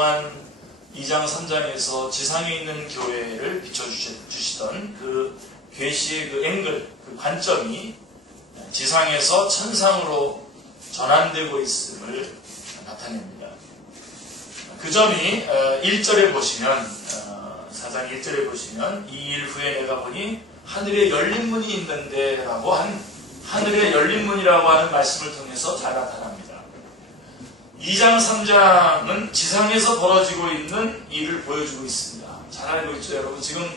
그동안 2장 3장에서 지상에 있는 교회를 비춰주시던 그 계시의 그 앵글, 그 관점이 지상에서 천상으로 전환되고 있음을 나타냅니다. 그 점이 1절에 보시면 4장 1절에 보시면 이 일 후에 내가 보니 하늘에 열린 문이 있는데 라고 한 하늘에 열린 문이라고 하는 말씀을 통해서 잘 나타납니다. 2장 3장은 지상에서 벌어지고 있는 일을 보여주고 있습니다. 잘 알고 있죠 여러분. 지금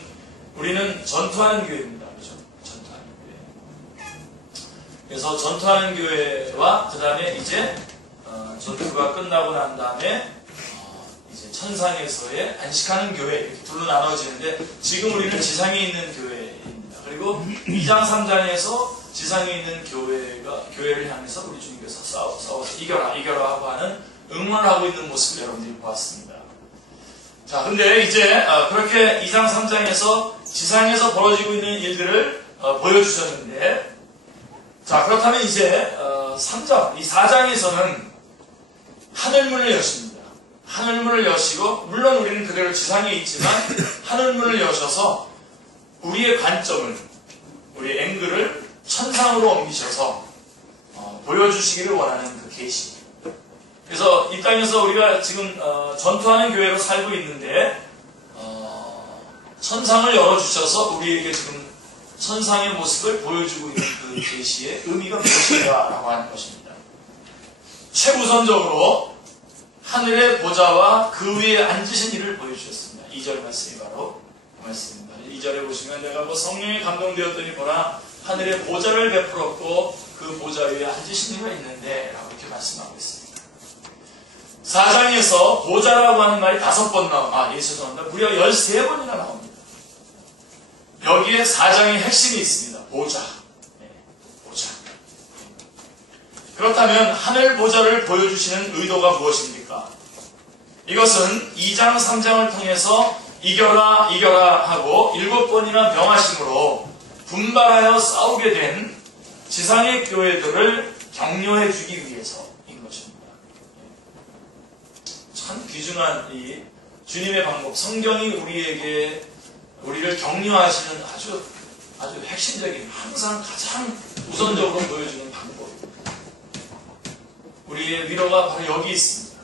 우리는 전투하는 교회입니다. 그렇죠? 전투하는 교회. 그래서 전투하는 교회와 그 다음에 이제 전투가 끝나고 난 다음에 이제 천상에서의 안식하는 교회 이렇게 둘로 나눠지는데 지금 우리는 지상에 있는 교회입니다. 그리고 2장 3장에서 지상에 있는 교회를 향해서 우리 주님께서 싸워서 이겨라 하고 하는 응원을 하고 있는 모습을 여러분들이 보았습니다. 자, 근데 이제 그렇게 2장 3장에서 지상에서 벌어지고 있는 일들을 보여주셨는데, 자, 그렇다면 이제 3장, 이 4장에서는 하늘문을 여십니다. 하늘문을 여시고, 물론 우리는 그대로 지상에 있지만 하늘문을 여셔서 우리의 관점을, 우리의 앵글을 천상으로 옮기셔서 보여주시기를 원하는 그 계시. 그래서 이 땅에서 우리가 지금 전투하는 교회로 살고 있는데 천상을 열어주셔서 우리에게 지금 천상의 모습을 보여주고 있는 그 계시의 의미가 무엇인가라고 하는 것입니다. 최우선적으로 하늘의 보좌와 그 위에 앉으신 이를 보여주셨습니다. 2절 말씀이 바로 그 말씀입니다. 2절에 보시면 내가 뭐 성령에 감동되었더니 보라 하늘의 보좌를 베풀었고 그 보좌 위에 앉으신 이가 있는데 라고 이렇게 말씀하고 있습니다. 4장에서 보좌라고 하는 말이 5번 죄송합니다. 무려 13번이나 나옵니다. 여기에 4장의 핵심이 있습니다. 보좌. 보좌. 그렇다면 하늘 보좌를 보여주시는 의도가 무엇입니까? 이것은 2장 3장을 통해서 이겨라 하고 7번이나 명하심으로 분발하여 싸우게 된 지상의 교회들을 격려해 주기 위해서인 것입니다. 참 귀중한 이 주님의 방법, 성경이 우리를 격려하시는 아주 핵심적인, 항상 가장 우선적으로 보여주는 방법입니다. 우리의 위로가 바로 여기 있습니다.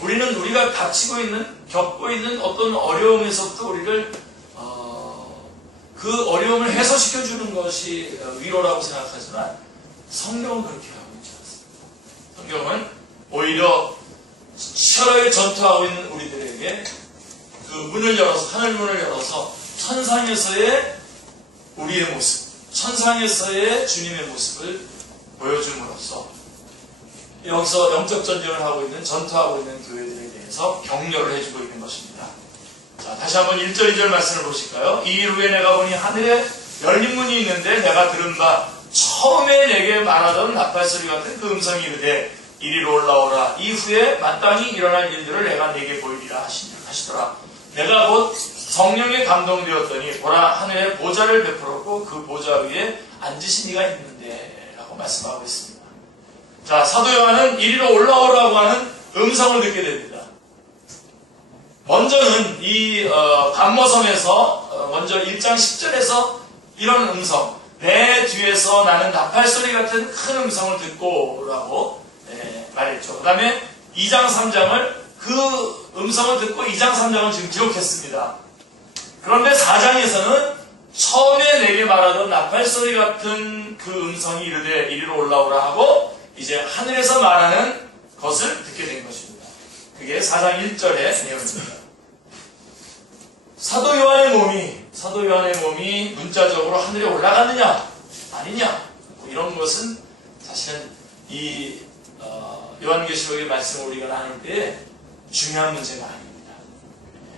우리는 우리가 겪고 있는 어떤 어려움에서부터 우리를 그 어려움을 해소시켜주는 것이 위로라고 생각하지만 성경은 그렇게 하고 있지 않습니다. 성경은 오히려 치열하게 전투하고 있는 우리들에게 그 문을 열어서, 하늘 문을 열어서 천상에서의 우리의 모습, 천상에서의 주님의 모습을 보여줌으로써 여기서 영적 전쟁을 하고 있는, 전투하고 있는 교회들에 대해서 격려를 해주고 있는 것입니다. 자, 다시 한번 1절 2절 말씀을 보실까요? 이 일 후에 내가 보니 하늘에 열린 문이 있는데 내가 들은 바 처음에 내게 말하던 나팔소리 같은 그 음성이 이르되 이리로 올라오라. 이후에 마땅히 일어날 일들을 내가 네게 보이리라 하시더라. 내가 곧 성령에 감동되었더니 보라 하늘에 보좌를 베풀었고 그 보좌 위에 앉으신 이가 있는데 라고 말씀하고 있습니다. 자, 사도 요한은 이리로 올라오라고 하는 음성을 듣게 됩니다. 먼저는 이 감모섬에서 먼저 1장 10절에서 이런 음성, 내 뒤에서 나는 나팔소리 같은 큰 음성을 듣고 라고 말했죠. 그 다음에 2장 3장을 그 음성을 듣고 2장 3장을 지금 기록했습니다. 그런데 4장에서는 처음에 내게 말하던 나팔소리 같은 그 음성이 이르되 이리로 올라오라 하고 이제 하늘에서 말하는 것을 듣게 된 것입니다. 그게 4장 1절의 내용입니다. 사도 요한의 몸이 문자적으로 하늘에 올라갔느냐 아니냐 이런 것은 사실은 이 요한계시록의 말씀을 우리가 나눌 때 중요한 문제가 아닙니다.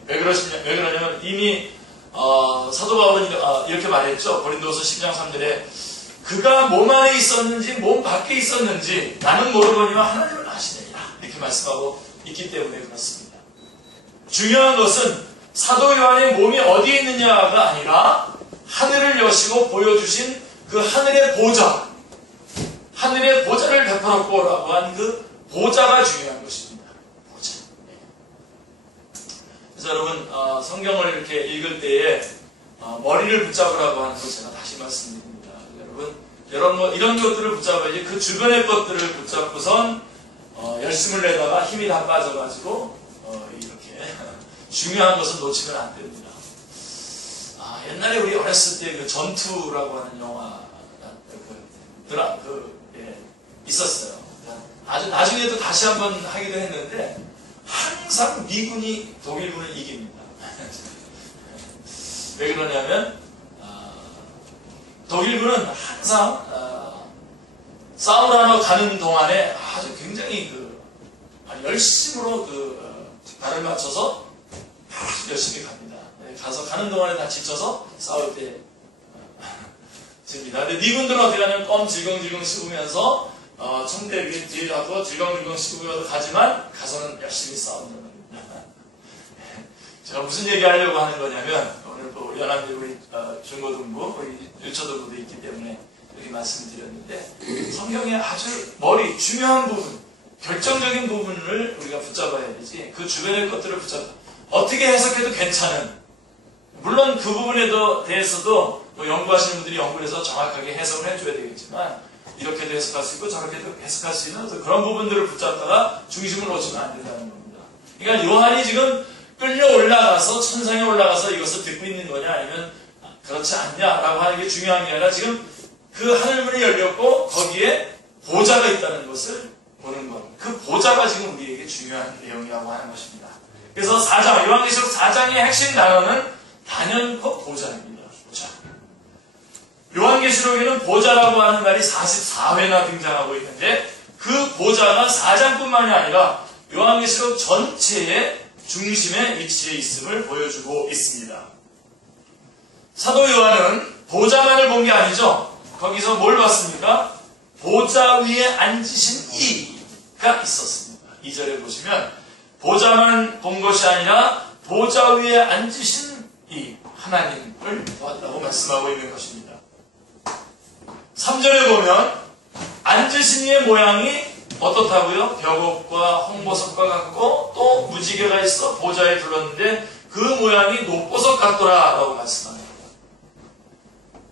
왜 그러냐면 이미 사도 바울은 이렇게 말했죠. 고린도서 10장 3절에 그가 몸 안에 있었는지 몸 밖에 있었는지 나는 모르거니와 하나님은 아시느니라 이렇게 말씀하고 있기 때문에 그렇습니다. 중요한 것은 사도 요한의 몸이 어디에 있느냐가 아니라 하늘을 여시고 보여주신 그 하늘의 보좌, 하늘의 보좌를 베풀었고 라고 한 그 보좌가 중요한 것입니다. 보좌. 그래서 여러분 성경을 이렇게 읽을 때에 머리를 붙잡으라고 하는 걸 제가 다시 말씀드립니다. 여러분 이런 것들을 붙잡아야지 그 주변의 것들을 붙잡고선 열심을 내다가 힘이 다 빠져가지고 이렇게 중요한 것을 놓치면 안 됩니다. 옛날에 우리 어렸을 때 그 전투라고 하는 영화 있었어요. 아주 나중에도 다시 한번 하기도 했는데 항상 미군이 독일군을 이깁니다. 왜 그러냐면 독일군은 항상 싸우러 가는 동안에 아주 굉장히 열심으로 발을 맞춰서 아주 열심히 갑니다. 가서 가는 동안에 다 지쳐서 싸울 때 집니다. 근데 미군들은 어떻게 하냐면 껌 질겅질겅 씹으면서 총대 위에 뒤에 놔도 질겅질겅 씹으면서 가지만 가서는 열심히 싸운다는 겁니다. 제가 무슨 얘기 하려고 하는 거냐면 오늘 또 연합대 우리 중고등부 우리 유초등부도 있기 때문에 이렇게 말씀을 드렸는데 성경의 아주 중요한 부분 결정적인 부분을 우리가 붙잡아야 되지 그 주변의 것들을 어떻게 해석해도 괜찮은 물론 그 부분에 대해서도 연구하시는 분들이 연구를 해서 정확하게 해석을 해줘야 되겠지만 이렇게도 해석할 수 있고 저렇게도 해석할 수 있는 그런 부분들을 붙잡다가 중심을 놓치면 안 된다는 겁니다. 그러니까 요한이 지금 끌려 올라가서 천상에 올라가서 이것을 듣고 있는 거냐 아니면 그렇지 않냐라고 하는 게 중요한 게 아니라 지금 그 하늘문이 열렸고 거기에 보좌가 있다는 것을 보는 것. 그 보좌가 지금 우리에게 중요한 내용이라고 하는 것입니다. 그래서 요한계시록 4장의 핵심 단어는 단연코 보좌입니다. 보좌. 요한계시록에는 보좌라고 하는 말이 44회나 등장하고 있는데 그 보좌가 4장뿐만이 아니라 요한계시록 전체의 중심에 위치해 있음을 보여주고 있습니다. 사도 요한은 보좌만을 본 게 아니죠. 거기서 뭘 봤습니까? 보좌 위에 앉으신 이가 있었습니다. 2절에 보시면 보좌만 본 것이 아니라 보좌 위에 앉으신 이 하나님을 보았다고 말씀하고 있는 것입니다. 3절에 보면 앉으신 이의 모양이 어떻다고요? 벽옥과 홍보석과 같고 또 무지개가 있어 보좌에 둘렀는데 그 모양이 녹보석 같더라 라고 말씀합니다.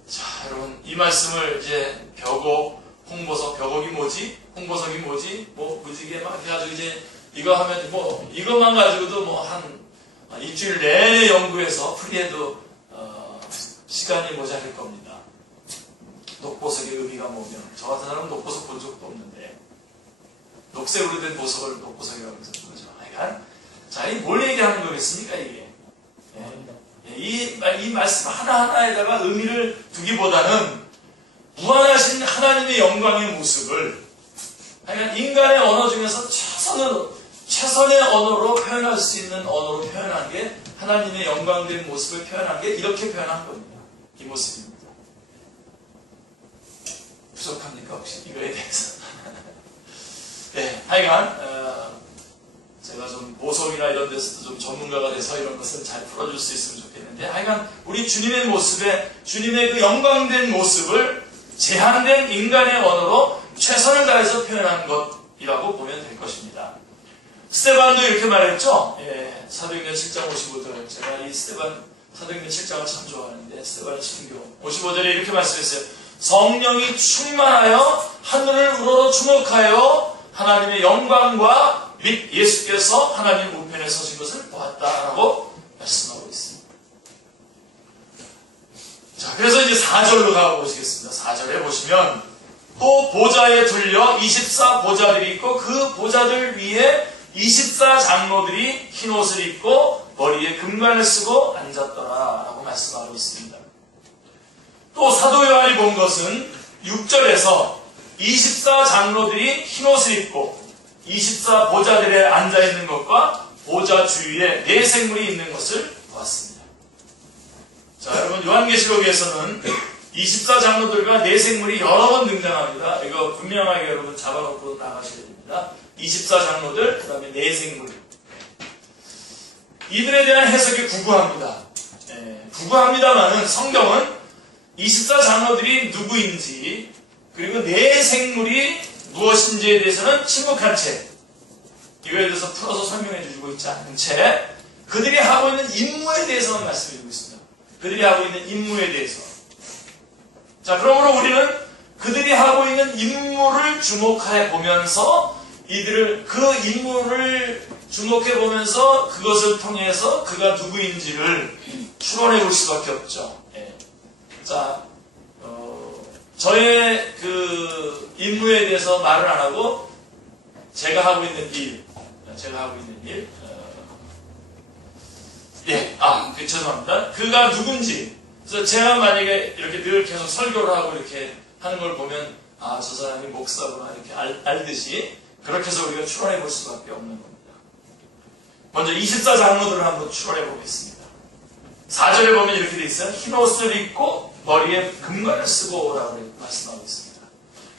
자, 여러분 이 말씀을 이제 벽옥, 홍보석, 벽옥이 뭐지? 홍보석이 뭐지? 무지개 막 해가지고 이제 이거 하면 이것만 가지고도 한 일주일 내내 연구해서 풀이해도 시간이 모자랄 겁니다. 녹보석의 의미가 뭐면 저 같은 사람은 녹보석 본 적도 없는데 녹색으로 된 보석을 녹보석이라고 해서 그러죠. 자, 이 뭘 얘기하는 거겠습니까 이게? 이 말씀 하나하나에다가 의미를 두기보다는 무한하신 하나님의 영광의 모습을 인간의 언어 중에서 최선의 언어로 표현할 수 있는 언어로 표현한 게 하나님의 영광된 모습을 표현한 게 이렇게 표현한 겁니다. 이 모습입니다. 부족합니까 혹시 이거에 대해서? 네, 하여간 제가 좀 보석이나 이런 데서도 좀 전문가가 돼서 이런 것을 잘 풀어줄 수 있으면 좋겠는데 하여간 우리 주님의 모습에 주님의 그 영광된 모습을 제한된 인간의 언어로 최선을 다해서 표현한 것이라고 보면 될 것입니다. 스데반도 이렇게 말했죠. 사도행전 7장 55절. 제가 이 사도행전 7장을 참 좋아하는데 스데반의 신교 55절에 이렇게 말씀했어요. 성령이 충만하여 하늘을 우러러 주목하여 하나님의 영광과 및 예수께서 하나님 우편에 서신 것을 보았다라고 말씀하고 있습니다. 자, 그래서 이제 4절로 가보시겠습니다. 4절에 보시면 또 보좌에 둘려 24보좌들이 있고 그 보좌들 위에 24장로들이 흰옷을 입고 머리에 금관을 쓰고 앉았더라 라고 말씀하고 있습니다. 또 사도 요한이 본 것은 6절에서 24장로들이 흰옷을 입고 24보좌들에 앉아있는 것과 보좌 주위에 네 생물이 있는 것을 보았습니다. 자, 여러분 요한계시록에서는 24장로들과 네 생물이 여러 번 등장합니다. 이거 분명하게 여러분 잡아놓고 나가셔야 됩니다. 24장로들, 그 다음에 네 생물. 이들에 대한 해석이 구구합니다. 구구합니다만은 성경은 24장로들이 누구인지 그리고 네 생물이 무엇인지에 대해서는 침묵한 채 이거에 대해서 풀어서 설명해 주고 있지 않은 채 그들이 하고 있는 임무에 대해서만 말씀드리고 있습니다. 그들이 하고 있는 임무에 대해서. 자, 그러므로 우리는 그들이 하고 있는 임무를 주목해 보면서 이들을 그 임무를 주목해 보면서 그것을 통해서 그가 누구인지를 추론해 볼 수밖에 없죠. 예. 자, 저의 그 임무에 대해서 말을 안 하고 제가 하고 있는 일, 죄송합니다. 그가 누군지. 그래서 제가 만약에 이렇게 늘 계속 설교를 하고 이렇게 하는 걸 보면, 아, 저 사람이 목사구나, 이렇게 알듯이, 그렇게 해서 우리가 추론해 볼 수밖에 없는 겁니다. 먼저 24장로들을 한번 추론해 보겠습니다. 4절에 보면 이렇게 돼 있어요. 흰 옷을 입고 머리에 금관을 쓰고 라고 말씀하고 있습니다.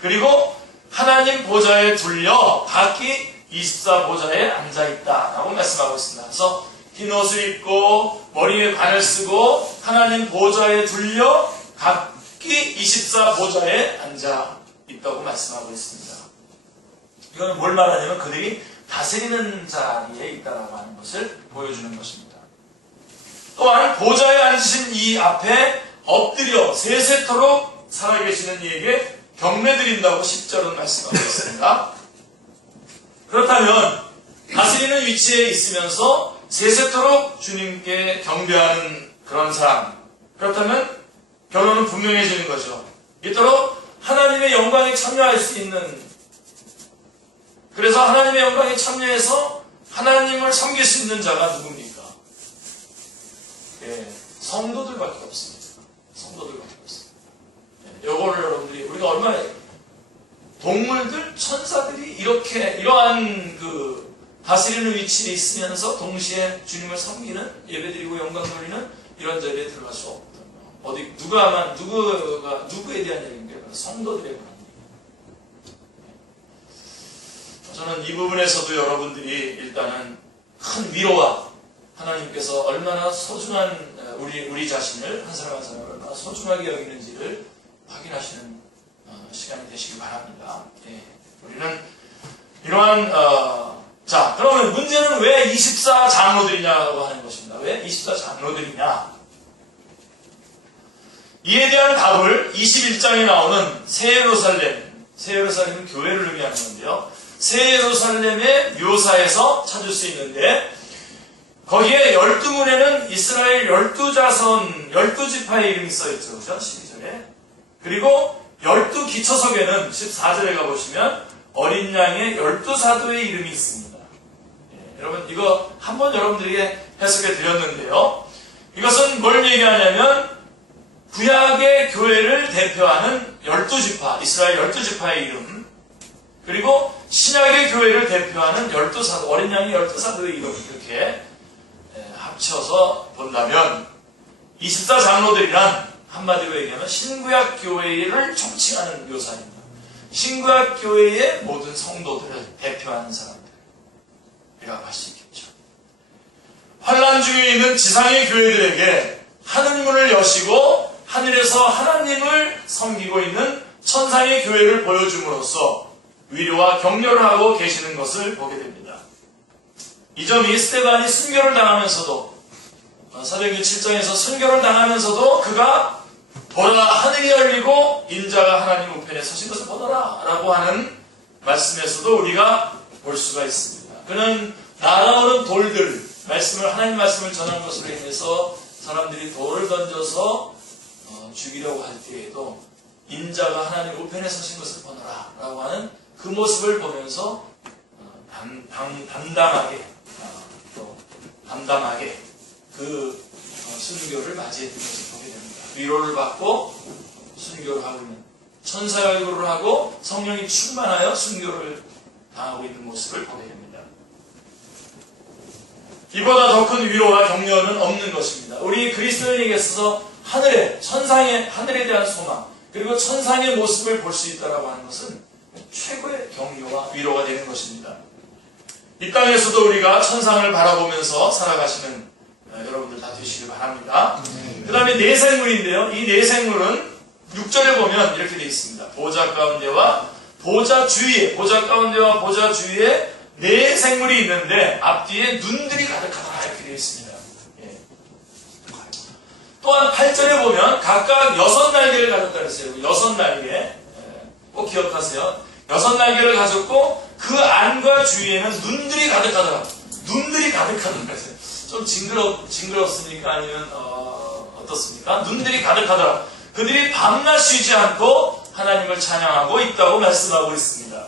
그리고 하나님 보좌에 둘려 각기 24보좌에 앉아있다 라고 말씀하고 있습니다. 그래서 흰 옷을 입고 머리에 관을 쓰고 하나님 보좌에 둘려 각기 24보좌에 앉아있다고 말씀하고 있습니다. 이거는 뭘 말하냐면 그들이 다스리는 자리에 있다라고 하는 것을 보여주는 것입니다. 또한 보좌에 앉으신 이 앞에 엎드려 세세토록 살아계시는 이에게 경례드린다고 10절은 말씀하고 있습니다. 그렇다면 다스리는 위치에 있으면서 세세토록 주님께 경배하는 그런 사람, 그렇다면 결론은 분명해지는 거죠. 이토록 하나님의 영광에 참여할 수 있는, 그래서 하나님의 영광에 참여해서 하나님을 섬길 수 있는 자가 누굽니까? 예, 성도들밖에 없습니다. 성도들밖에 없습니다. 예, 요거를 여러분들이, 우리가 얼마나, 동물들, 천사들이 이러한 그 다스리는 위치에 있으면서 동시에 주님을 섬기는, 예배드리고 영광 돌리는 이런 자리에 들어갈 수 없거든요. 어디, 누구에 대한 얘기인가요? 성도들에 관한 얘기. 저는 이 부분에서도 여러분들이 일단은 큰 위로와 하나님께서 얼마나 소중한 우리 자신을 한 사람 한 사람을 얼마나 소중하게 여기는지를 확인하시는 시간이 되시기 바랍니다. 예, 우리는 이러한 자, 그러면 문제는 왜 24장로들이냐고 하는 것입니다. 왜 24장로들이냐? 이에 대한 답을 21장에 나오는 새 예루살렘은 교회를 의미하는 건데요. 새 예루살렘의 묘사에서 찾을 수 있는데, 거기에 12문에는 이스라엘 12자손, 12지파의 이름이 써있죠. 그죠? 12절에. 그리고 12기초석에는 14절에 가보시면 어린 양의 12사도의 이름이 있습니다. 예, 여러분, 이거 한번 여러분들에게 해석해 드렸는데요. 이것은 뭘 얘기하냐면, 구약의 교회를 대표하는 12지파, 이스라엘 12지파의 이름, 그리고 신약의 교회를 대표하는 12사도, 어린 양의 12사도의 이름, 이렇게 합쳐서 본다면 24장로들이란 한마디로 얘기하면 신구약 교회를 총칭하는 묘사입니다. 신구약 교회의 모든 성도들을 대표하는 사람들이라고 할 수 있겠죠. 환난 중에 있는 지상의 교회들에게 하늘문을 여시고 하늘에서 하나님을 섬기고 있는 천상의 교회를 보여줌으로써 위로와 격려를 하고 계시는 것을 보게 됩니다. 이 점이 스데반이 순교를 당하면서도, 사도행전 7장에서 순교를 당하면서도 그가 보라 하늘이 열리고 인자가 하나님 우편에 서신 것을 보더라 라고 하는 말씀에서도 우리가 볼 수가 있습니다. 그는 날아오른 돌들, 하나님 말씀을 전한 것으로 인해서 사람들이 돌을 던져서 죽이려고 할 때에도 인자가 하나님 우편에 서신 것을 보더라 라고 하는 그 모습을 보면서 담담하게 그 순교를 맞이했던 것을 보게 됩니다. 위로를 받고 순교를 하고 있는, 천사열교를 하고 성령이 충만하여 순교를 당하고 있는 모습을 보게 됩니다. 이보다 더 큰 위로와 격려는 없는 것입니다. 우리 그리스도인에게 있어서 하늘에 대한 소망, 그리고 천상의 모습을 볼 수 있다고 하는 것은 최고의 격려와 위로가 되는 것입니다. 이 땅에서도 우리가 천상을 바라보면서 살아가시는 여러분들 다 되시길 바랍니다. 그 다음에 네 생물인데요. 이 네 생물은 6절에 보면 이렇게 되어 있습니다. 보좌 가운데와 보좌 주위에 네 생물이 있는데 앞뒤에 눈들이 가득하다 이렇게 되어 되어 있습니다. 예. 또한 8절에 보면 각각 6날개를 가졌다 그랬어요. 6날개. 예. 꼭 기억하세요. 6날개를 가졌고 그 안과 주위에는 눈들이 가득하더라. 눈들이 가득하더라 그랬어요. 좀 징그럽습니까? 아니면 어떻습니까? 눈들이 가득하더라. 그들이 밤낮 쉬지 않고 하나님을 찬양하고 있다고 말씀하고 있습니다.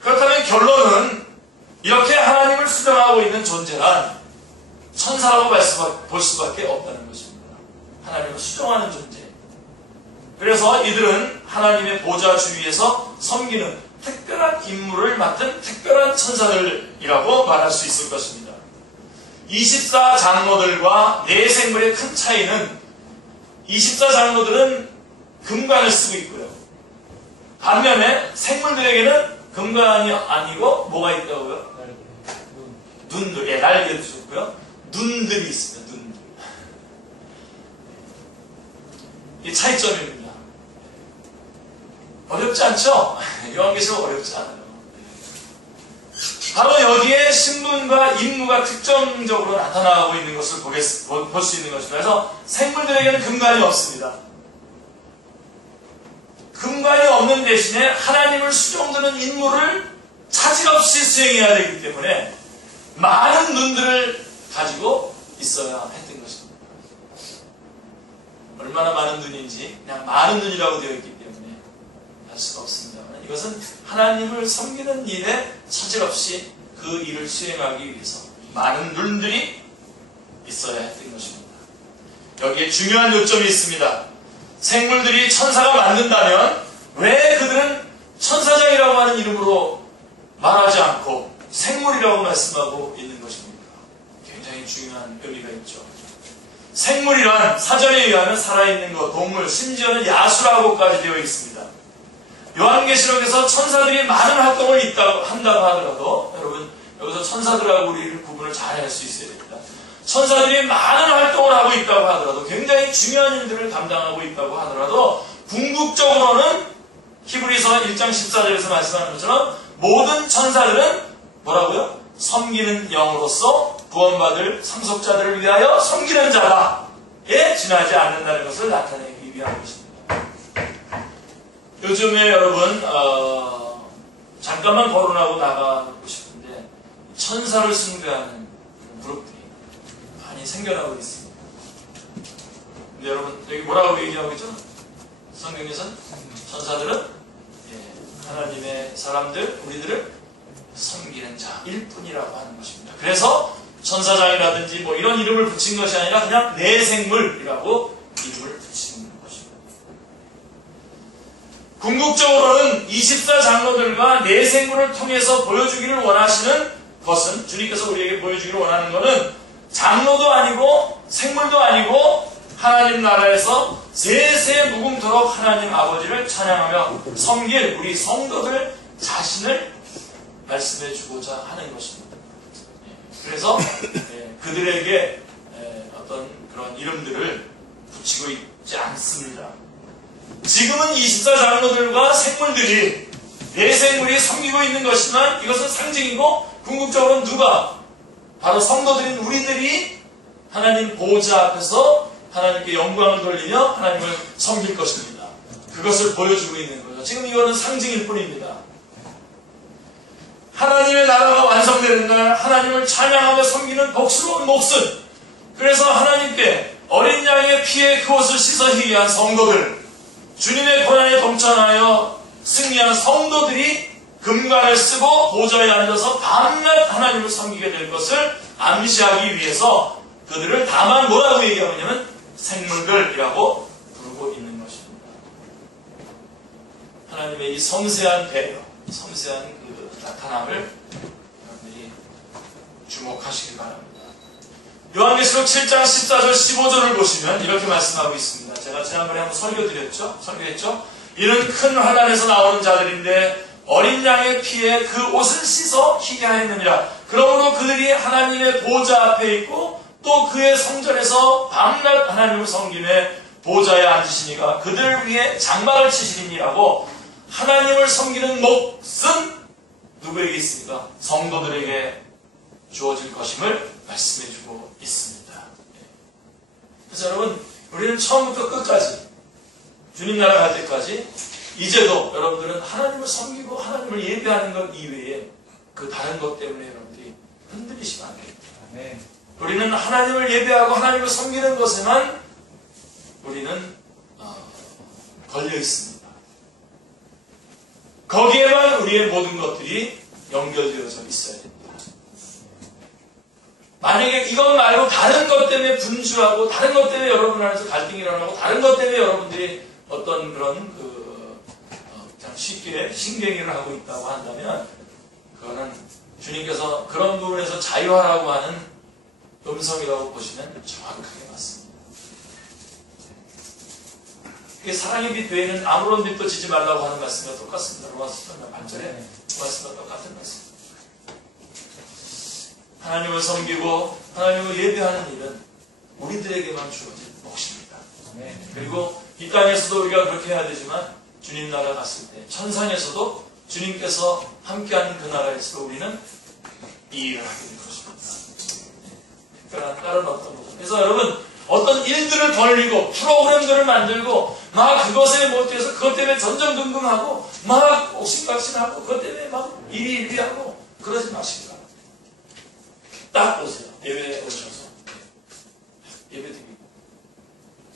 그렇다면 결론은 이렇게 하나님을 수정하고 있는 존재란 천사라고 볼 수밖에 없다는 것입니다. 하나님을 수정하는 존재. 그래서 이들은 하나님의 보좌 주위에서 섬기는 특별한 임무를 맡은 특별한 천사들이라고 말할 수 있을 것입니다. 24장로들과 내생물의 큰 차이는 24장로들은 금관을 쓰고 있고요. 반면에 생물들에게는 금관이 아니고 뭐가 있다고요? 눈들, 예, 날개도 좋고요. 눈들이 있습니다. 눈들. 이 차이점입니다. 어렵지 않죠? 요한계시록 어렵지 않아요. 바로 여기에 신분과 임무가 특정적으로 나타나고 있는 것을 볼 수 있는 것입니다. 그래서 생물들에게는 금관이 없습니다. 금관이 없는 대신에 하나님을 수종드는 임무를 차질 없이 수행해야 되기 때문에 많은 눈들을 가지고 있어야 했던 것입니다. 얼마나 많은 눈인지 그냥 많은 눈이라고 되어 있기 때문에 알 수가 없습니다. 이것은 하나님을 섬기는 일에 차질 없이 그 일을 수행하기 위해서 많은 눈들이 있어야 했던 것입니다. 여기에 중요한 요점이 있습니다. 생물들이 천사가 만든다면 왜 그들은 천사장이라고 하는 이름으로 말하지 않고 생물이라고 말씀하고 있는 것입니까? 굉장히 중요한 의미가 있죠. 생물이란 사전에 의하면 살아있는 것, 동물, 심지어는 야수라고까지 되어 있습니다. 요한계시록에서 천사들이 많은 활동을 한다고 하더라도 여러분 여기서 천사들하고 우리를 구분을 잘 할 수 있어야 됩니다. 천사들이 많은 활동을 하고 있다고 하더라도 굉장히 중요한 일들을 담당하고 있다고 하더라도 궁극적으로는 히브리서 1장 14절에서 말씀하는 것처럼 모든 천사들은 뭐라고요? 섬기는 영으로서 구원받을 상속자들을 위하여 섬기는 자다에 지나지 않는다는 것을 나타내기 위한 것입니다. 요즘에 여러분 잠깐만 거론하고 나가고 싶은데 천사를 숭배하는 그룹들이 많이 생겨나고 있습니다. 근데 여러분 여기 뭐라고 얘기하고 있죠? 성경에서는 천사들은 하나님의 사람들, 우리들을 섬기는 자일 뿐이라고 하는 것입니다. 그래서 천사장이라든지 뭐 이런 이름을 붙인 것이 아니라 그냥 내생물이라고 이름을 붙인 것입니다. 궁극적으로는 24장로들과 내생물을 통해서 보여주기를 원하시는 것은 주님께서 우리에게 보여주기를 원하는 것은 장로도 아니고 생물도 아니고 하나님 나라에서 세세 무궁토록 하나님 아버지를 찬양하며 섬길 우리 성도들 자신을 말씀해 주고자 하는 것입니다. 그래서 그들에게 어떤 그런 이름들을 붙이고 있지 않습니다. 지금은 24장로들과 생물들이 내생물이 섬기고 있는 것이지만 이것은 상징이고 궁극적으로는 누가? 바로 성도들인 우리들이 하나님 보호자 앞에서 하나님께 영광을 돌리며 하나님을 섬길 것입니다. 그것을 보여주고 있는 거죠. 지금 이거는 상징일 뿐입니다. 하나님의 나라가 완성되는 날 하나님을 찬양하며 섬기는 복스러운 목숨, 그래서 하나님께 어린 양의 피에 그 옷을 씻어 희귀한 성도들, 주님의 고난에 동참하여 승리한 성도들이 금관을 쓰고 보좌에 앉아서 밤낮 하나님을 섬기게 될 것을 암시하기 위해서 그들을 다만 뭐라고 얘기하냐면 생물들이라고 부르고 있는 것입니다. 하나님의 이 섬세한 배려, 섬세한 그 나타남을 여러분들이 주목하시기 바랍니다. 요한계시록 7장 14절 15절을 보시면 이렇게 말씀하고 있습니다. 제가 지난번에 한번 설교했죠? 이는 큰 환난에서 나오는 자들인데 어린 양의 피에 그 옷을 씻어 희게 하였느니라. 그러므로 그들이 하나님의 보좌 앞에 있고 또 그의 성전에서 밤낮 하나님을 섬기며 보좌에 앉으시니까 그들 위에 장막을 치시리니라고. 하나님을 섬기는 몫은 누구에게 있습니까? 성도들에게 주어질 것임을 말씀해주고 있습니다. 그래서 여러분, 우리는 처음부터 끝까지 주님 나라 갈 때까지 이제도 여러분들은 하나님을 섬기고 하나님을 예배하는 것 이외에 그 다른 것 때문에 여러분들이 흔들리시면 안 됩니다. 아멘. 우리는 하나님을 예배하고 하나님을 섬기는 것에만 우리는 걸려 있습니다. 거기에만 우리의 모든 것들이 연결되어져 있어야 됩니다. 만약에 이것 말고 다른 것 때문에 분주하고 다른 것 때문에 여러분 안에서 갈등이 일어나고 다른 것 때문에 여러분들이 어떤 그런 참 쉽게 신경을 하고 있다고 한다면 그거는 주님께서 그런 부분에서 자유하라고 하는 음성이라고 보시면 정확하게 맞습니다. 그게 사랑의 빛 외에는 아무런 빛도 지지 말라고 하는 말씀과 똑같습니다. 로마서 8절에 말씀과 똑같은 말씀. 하나님을 섬기고 하나님을 예배하는 일은 우리들에게만 주어진 몫입니다. 그리고 이 땅에서도 우리가 그렇게 해야 되지만 주님 나라 갔을 때 천상에서도 주님께서 함께하는 그 나라에서 우리는 이 일을 하게 될 것입니다. 특별한 다른 어떤 것. 그래서 여러분 어떤 일들을 벌리고 프로그램들을 만들고 막 그것에 못해서 그것 때문에 전전긍긍하고 막 옥신각신하고 그것 때문에 막 일희일비하고 그러지 마시고 딱 보세요. 예배에 오셔서 예배 드리고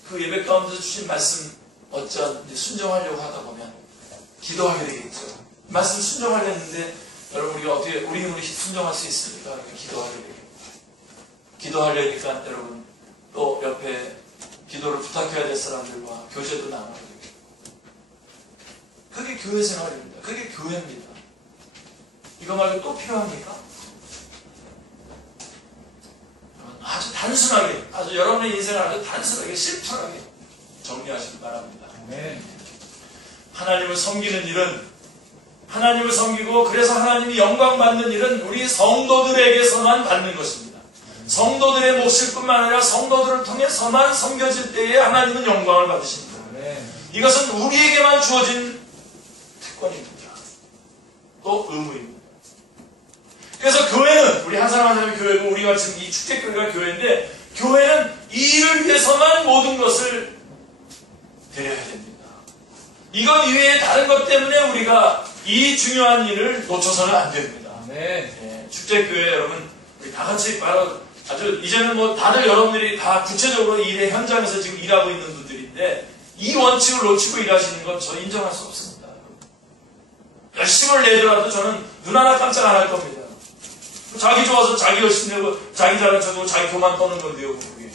그 예배 가운데서 주신 말씀 어쩌 순종하려고 하다 보면 기도하게 되겠죠. 말씀 순종하려 했는데 여러분 우리가 어떻게 우리 힘으로 순종할 수 있습니까? 기도하게 되겠죠. 기도하려니까 여러분 또 옆에 기도를 부탁해야 될 사람들과 교제도 나눠야 되겠죠. 그게 교회 생활입니다. 그게 교회입니다. 이거 말고 또 필요합니까? 아주 단순하게, 아주 여러분의 인생을 아주 단순하게, 심플하게 정리하시기 바랍니다. 네. 하나님을 섬기는 일은, 하나님을 섬기고 그래서 하나님이 영광 받는 일은 우리 성도들에게서만 받는 것입니다. 성도들의 몫일 뿐만 아니라 성도들을 통해서만 섬겨질 때에 하나님은 영광을 받으십니다. 네. 이것은 우리에게만 주어진 특권입니다. 또 의무입니다. 그래서 교회는 우리 한 사람 한 사람이 교회고 우리가 지금 이 축제교회가 교회인데 교회는 이 일을 위해서만 모든 것을 드려야 됩니다. 이것 이외에 다른 것 때문에 우리가 이 중요한 일을 놓쳐서는 안 됩니다. 네. 축제교회 여러분 우리 다 같이 바로 아주 이제는 뭐 다들 여러분들이 다 구체적으로 일의 현장에서 지금 일하고 있는 분들인데 이 원칙을 놓치고 일하시는 건 저 인정할 수 없습니다. 열심을 내더라도 저는 눈 하나 깜짝 안 할 겁니다. 자기 좋아서 자기 열심히 내고 자기 잘난 척하고 자기 교만 떠는 건데요. 그게.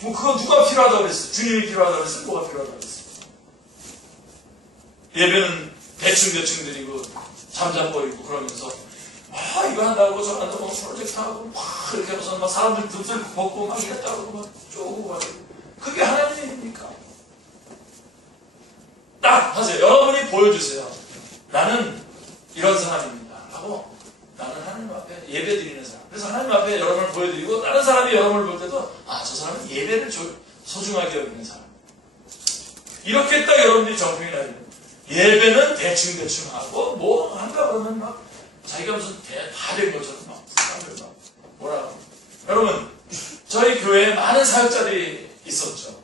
뭐 그거 누가 필요하다고 그랬어요? 주님이 필요하다고 그랬어요? 뭐가 필요하다고 그랬어요? 예배는 대충 드리고 잠잠거리고 그러면서 이거 한다고 저거 한다고 프로젝트 하고 막 이렇게 해서 막 사람들 눈들 벗고 막 이랬다고 막 쪼고 막 그게 하나님의 일입니까? 딱 하세요. 여러분이 보여주세요. 나는 이런 사람입니다. 하고 나는 하나님 앞에 예배 드리는 사람. 그래서 하나님 앞에 여러분을 보여드리고 다른 사람이 여러분을 볼 때도 저 사람은 예배를 소중하게 여기는 사람. 이렇게 딱 여러분들이 정평이 나요. 예배는 대충 하고 뭐 한가 그러면 막 자기가 무슨 다 된 것처럼 막 사람들 막 뭐라고. 여러분 저희 교회에 많은 사역자들이 있었죠.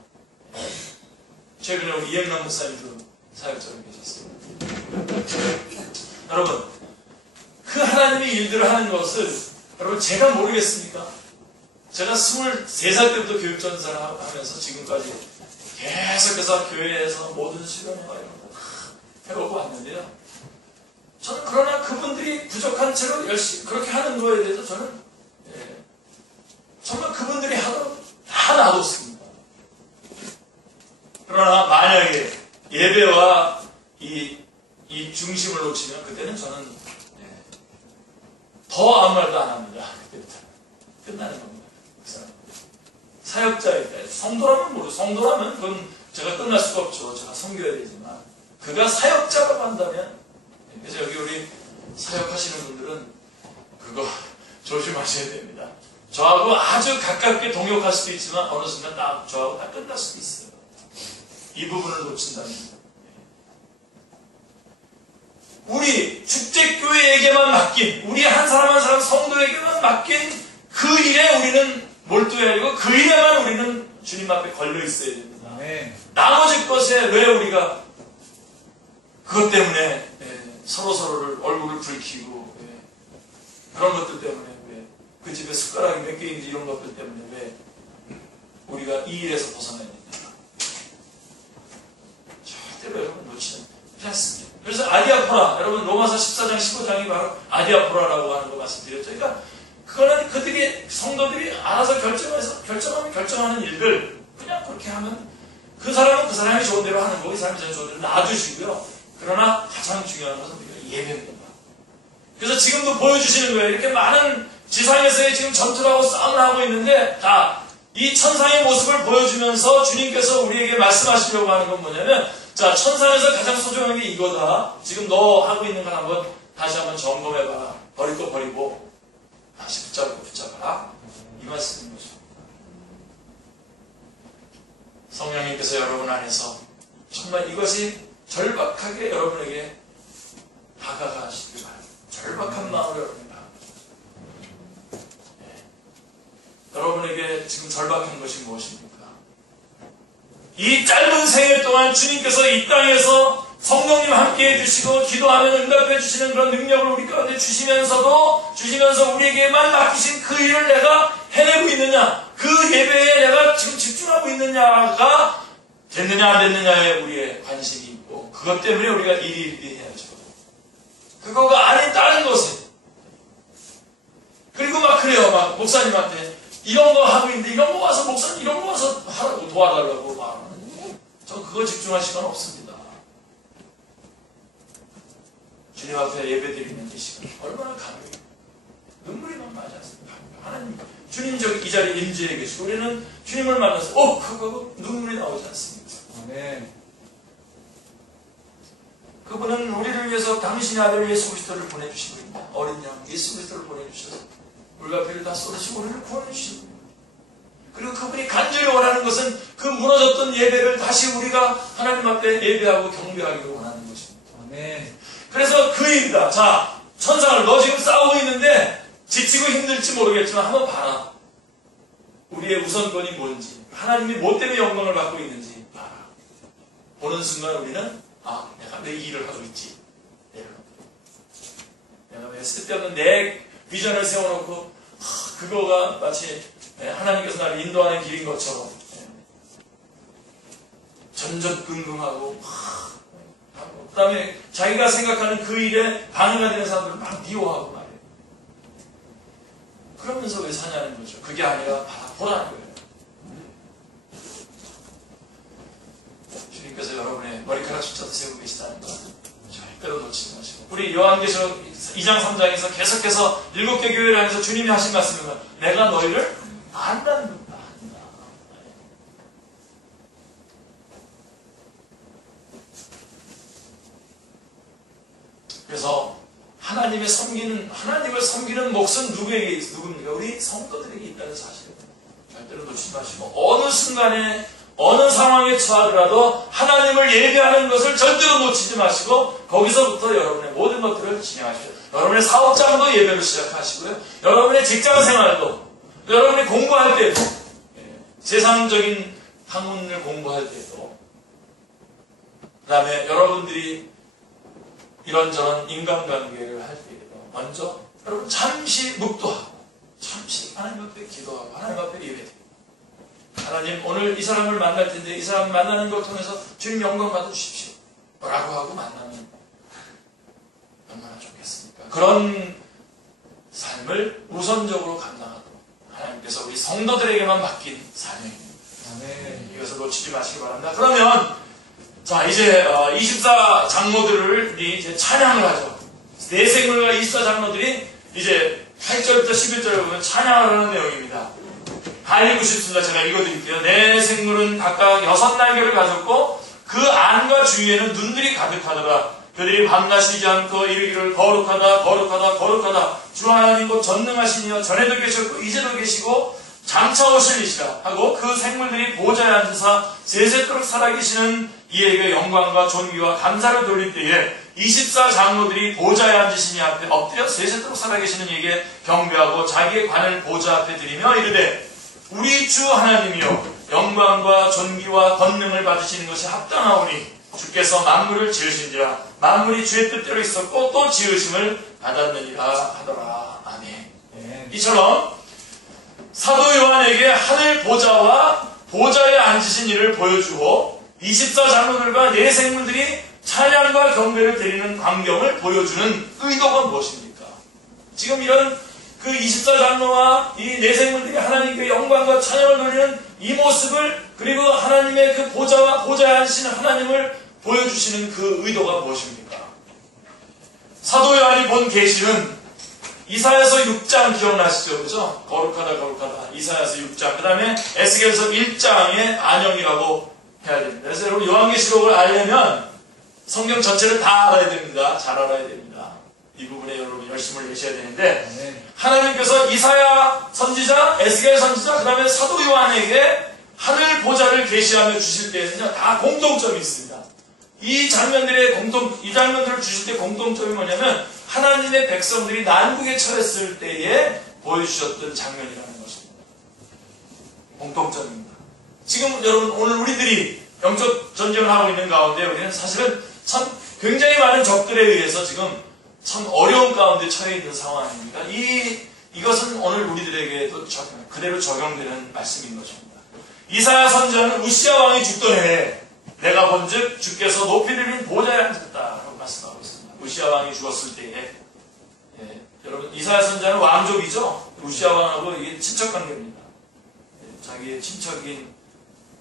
최근에 우리 이행남 목사님도 사역자로 계셨어요. 여러분 그 하나님의 일들을 하는 것을 여러분 제가 모르겠습니까? 제가 23살 때부터 교육전사를 하면서 지금까지 계속해서 교회에서 모든 수련회와 이런 거 다 해오고 왔는데요. 저는 그러나 그분들이 부족한 채로 열심히 그렇게 하는 거에 대해서 저는 정말 그분들이 하도록 다 놔뒀습니다. 그러나 만약에 예배와 이 중심을 놓치면 그때는 저는 더 아무 말도 안 합니다. 그때부터 끝나는 겁니다. 사역자일 때 성도라면 모르고 성도라면 그건 제가 끝날 수가 없죠. 제가 섬겨야 되지만 그가 사역자라고 한다면 그래서 여기 우리 사역하시는 분들은 그거 조심하셔야 됩니다. 저하고 아주 가깝게 동역할 수도 있지만 어느 순간 저하고 다 끝날 수도 있어요. 이 부분을 놓친다면 우리 축제교회에 우리에게만 맡긴, 우리 한 사람 한 사람 성도에게만 맡긴 그 일에 우리는 몰두해야 되고 그 일에만 우리는 주님 앞에 걸려 있어야 됩니다. 나머지 것에 왜 우리가 그것 때문에 서로서로를 얼굴을 붉히고 그런 것들 때문에 왜 그 집에 숟가락이 몇 개인지 이런 것들 때문에 왜 우리가 이 일에서 벗어나야 됩니까? 절대로 여러분 놓치지 않습니다. 그래서 아디아포라, 여러분 로마서 14장 15장이 바로 아디아포라라고 하는 거 말씀드렸죠. 그러니까 그거는 그들이 성도들이 알아서 결정하면 결정하는 일들 그냥 그렇게 하면 그 사람은 그 사람이 좋은 대로 하는 거고 이 사람이 좋은 대로 놔두시고요. 그러나 가장 중요한 것은 우리가 예배입니다. 그래서 지금도 보여주시는 거예요. 이렇게 많은 지상에서의 지금 전투를 하고 싸움을 하고 있는데 이 천상의 모습을 보여주면서 주님께서 우리에게 말씀하시려고 하는 건 뭐냐면 자, 천상에서 가장 소중한 게 이거다. 지금 너 하고 있는 걸 한번 다시 한번 점검해봐라. 버릴 거 버리고 다시 붙잡을 거 붙잡아라. 이 말씀인 거죠. 성령님께서 여러분 안에서 정말 이것이 절박하게 여러분에게 다가가시길 바랍니다. 절박한 마음으로 여러분이 여러분에게 지금 절박한 것이 무엇입니까? 이 짧은 생애 동안 주님께서 이 땅에서 성령님 함께 해주시고 기도하면 응답해 주시는 그런 능력을 우리 가운데 주시면서 우리에게만 맡기신 그 일을 내가 해내고 있느냐, 그 예배에 내가 지금 집중하고 있느냐가 됐느냐 안 됐느냐에 우리의 관심이 있고 그것 때문에 우리가 일일이 해야죠. 그거가 아닌 다른 것에 그리고 막 그래요. 막 목사님한테 이런 거 하고 있는데 이런 거 와서 목사님 이런 거 와서 하라고 도와달라고 말하는 저 그거 집중할 시간 없습니다. 주님 앞에 예배드리는 이 시간 얼마나 감격해요. 눈물이 막 나지 않습니까? 하나님 주님 저기 이 자리에 임재해 계시고 우리는 주님을 만나서 그거 눈물이 나오지 않습니까? 네. 그분은 우리를 위해서 당신의 아들 예수 그리스도를 보내주신 겁니다. 어린 양 예수 그리스도를 보내주셔서 물과 피를 다 쏟으시고 우리를 구원해주시고 그리고 그분이 간절히 원하는 것은 그 무너졌던 예배를 다시 우리가 하나님 앞에 예배하고 경배하기를 원하는 것입니다. 아멘. 그래서 그 일이다. 자, 천상을 너 지금 싸우고 있는데 지치고 힘들지 모르겠지만 한번 봐라. 우리의 우선권이 뭔지 하나님이 뭐 때문에 영광을 받고 있는지 봐라. 보는 순간 우리는 내가 왜 이 일을 하고 있지? 내가 왜 쓸데없는 내 비전을 세워놓고 그거가 마치 하나님께서 나를 인도하는 길인 것처럼 전전긍긍하고 그 다음에 자기가 생각하는 그 일에 방해가 되는 사람들을 막 미워하고 말이에요. 그러면서 왜 사냐는 거죠. 그게 아니라 보라는 거예요. 주님께서 여러분의 머리카락 숫자도 세우고 계시다는 거 절대로 놓치지 마시고 우리 요한계시록 2장 3장에서 계속해서 7개 교회를 하면서 주님이 하신 말씀은 내가 너희를 안다. 그래서 하나님을 섬기는 몫은 누굽니까? 우리 성도들에게 있다는 사실을 절대로 놓치지 마시고 어느 순간에 어느 상황에 처하더라도 하나님을 예배하는 것을 절대로 놓치지 마시고 거기서부터 여러분의 모든 것들을 진행하십시오. 여러분의 사업장도 예배로 시작하시고요. 여러분의 직장생활도 여러분이 공부할 때도 세상적인 학문을 공부할 때도 그 다음에 여러분들이 이런저런 인간관계를 할 때에도 먼저 여러분 잠시 묵도하고 잠시 하나님 앞에 기도하고 하나님 앞에 예배드리고 하나님 오늘 이 사람을 만날 텐데 이 사람 만나는 걸 통해서 주님 영광 받아주십시오 라고 하고 만나면 얼마나 좋겠습니까? 그런 삶을 우선적으로 감당하도록 하나님께서 우리 성도들에게만 맡긴 사명입니다. 아멘. 이것을 놓치지 마시기 바랍니다. 그러면 자 이제 24 장로들을 이제 찬양을 하죠. 네 생물과 24 장로들이 이제 8절부터 11절에 보면 찬양을 하는 내용입니다. 다 읽고 싶습니다. 제가 읽어드릴게요. 네 생물은 각각 6날개를 가졌고 그 안과 주위에는 눈들이 가득하더라. 그들이 밤낮 쉬지 않고 이르기를 거룩하다 거룩하다 거룩하다 주 하나님 곧 전능하시니여 전에도 계셨고 이제도 계시고 장차 오실 이시라 하고 그 생물들이 보좌에 앉으사 세세토록 살아계시는 이에게 영광과 존귀와 감사를 돌릴 때에 24장로들이 보좌에 앉으신 이 앞에 엎드려 세세토록 살아계시는 이에게 경배하고 자기의 관을 보좌 앞에 드리며 이르되 우리 주 하나님이여 영광과 존귀와 권능을 받으시는 것이 합당하오니 주께서 만물을 지으신지라 만물이 주의 뜻대로 있었고 또 지으심을 받았느니라 하더라. 아멘. 네. 이처럼 사도 요한에게 하늘 보좌와 보좌에 앉으신 이를 보여주고 24장로들과 네 생물들이 찬양과 경배를 드리는 광경을 보여주는 의도가 무엇입니까? 지금 이런 그 24장로와 이 네 생물들이 하나님께 영광과 찬양을 돌리는 이 모습을 그리고 하나님의 그 보좌와 보좌에 앉으시는 하나님을 보여주시는 그 의도가 무엇입니까? 사도 요한이 본 계시는 이사야서 6장 기억나시죠? 그죠? 거룩하다 거룩하다 이사야서 6장 그 다음에 에스겔서 1장의 반영이라고 해야 됩니다. 그래서 여러분 요한계시록을 알려면 성경 전체를 다 알아야 됩니다. 잘 알아야 됩니다. 이 부분에 여러분 열심을 내셔야 되는데 네. 하나님께서 이사야 선지자, 에스겔 선지자, 그 다음에 사도 요한에게 하늘 보좌를 계시하며 주실 때에는요 다 공통점이 있습니다. 이 장면들을 주실 때 공통점이 뭐냐면 하나님의 백성들이 난국에 처했을 때에 보여주셨던 장면이라는 것입니다. 공통점입니다. 지금 여러분 오늘 우리들이 영적 전쟁을 하고 있는 가운데 우리는 사실은 참 굉장히 많은 적들에 의해서 지금 참 어려운 가운데 처해 있는 상황 아닙니까? 이것은 오늘 우리들에게도 그대로 적용되는 말씀인 것입니다. 이사야 선지자는 우시야 왕이 죽던 해에 내가 본즉 주께서 높이 들린 보좌에 앉았다라고 말씀하고 있습니다. 우시야 왕이 죽었을 때에 여러분 이사야 선지자는 왕족이죠. 우시야 왕하고 이게 친척 관계입니다. 자기의 친척인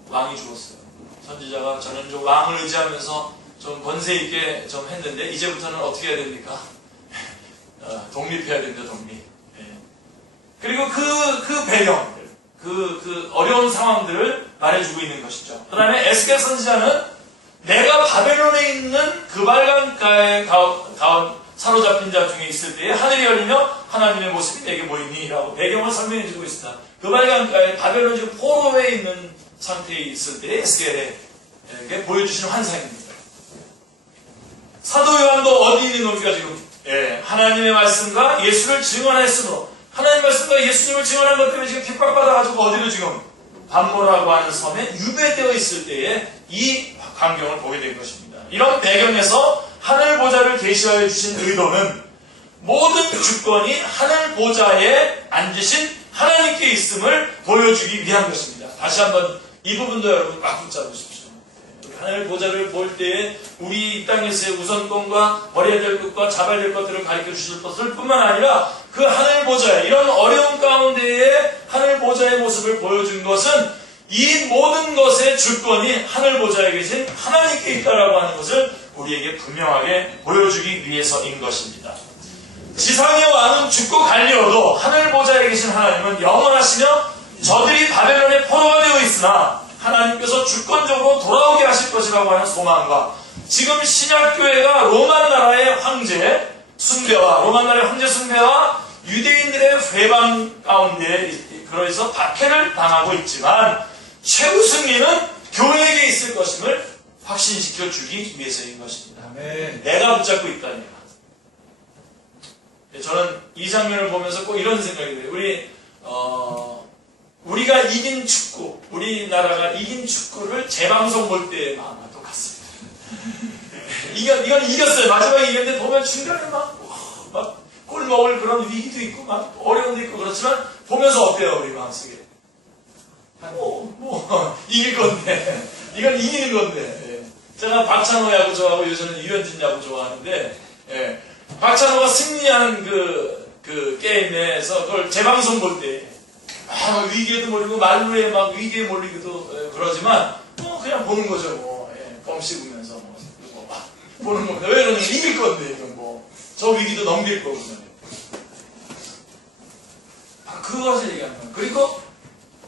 왕이 죽었어요. 선지자가 저는 좀 왕을 의지하면서 좀 권세 있게 좀 했는데 이제부터는 어떻게 해야 됩니까? 독립해야 됩니다. 독립. 그리고 그 배경들, 그 어려운 상황들을 말해주고 있는 것이죠. 그 다음에 에스겔 선지자는 내가 바벨론에 있는 그발강가에 사로잡힌 자 중에 있을 때에 하늘이 열리며 하나님의 모습이 내게 보이니 라고 배경을 설명해주고 있습니다. 그발강가에 바벨론 지금 포로에 있는 상태에 있을 때에 에스겔에게 보여주시는 환상입니다. 사도 요한도 어디 있는 겁니까 지금? 하나님의 말씀과 예수를 증언했으므로 하나님의 말씀과 예수님을 증언한 것 때문에 지금 핍박받아가지고 어디로 지금 반모라고 하는 섬에 유배되어 있을 때에 이 광경을 보게 된 것입니다. 이런 배경에서 하늘 보좌를 계시하여 주신 의도는 모든 주권이 하늘 보좌에 앉으신 하나님께 있음을 보여주기 위한 것입니다. 다시 한번 이 부분도 여러분 꽉 붙잡으십시오. 하늘 보좌를 볼 때에 우리 이 땅에서의 우선권과 버려야 될 것과 잡아야 될 것들을 가르쳐 주실 것을 뿐만 아니라 그 하늘 보좌에 이런 어려운 가운데에 하늘 보좌의 모습을 보여준 것은 이 모든 것의 주권이 하늘 보좌에 계신 하나님께 있다라고 하는 것을 우리에게 분명하게 보여주기 위해서인 것입니다. 지상의 왕은 죽고 갈리어도 하늘 보좌에 계신 하나님은 영원하시며 저들이 바벨론의 포로가 되어 있으나 하나님께서 주권적으로 돌아오게 하실 것이라고 하는 소망과 지금 신약교회가 로만 나라의 황제 숭배와 로만 나라의 황제 숭배와 유대인들의 회방 가운데 그래서 박해를 당하고 있지만 최후 승리는 교회에게 있을 것임을 확신시켜 주기 위해서인 것입니다. 아멘. 내가 붙잡고 있다니까. 저는 이 장면을 보면서 꼭 이런 생각이 들어요. 우리가 이긴 축구, 우리나라가 이긴 축구를 재방송 볼 때의 마음과 똑같습니다. 이건 이겼어요. 마지막에 이겼는데 보면 중간에 막 골 먹을 그런 위기도 있고 막 어려움도 있고 그렇지만 보면서 어때요 우리 마음속에? 이길 건데 이건 이기는 건데. 제가 박찬호 야구 좋아하고 요새는 유현진 야구 좋아하는데 박찬호가 승리한 그 게임에서 그걸 재방송 볼 때 위기에도 몰리고 말루에 막 위기에 몰리기도 그러지만 그냥 보는 거죠. 껌 씹으면서 보는 겁니다. 왜 그러냐면 이길 건데 이건 저 위기도 넘길 거거든요. 그것을 얘기하는 거예요. 그리고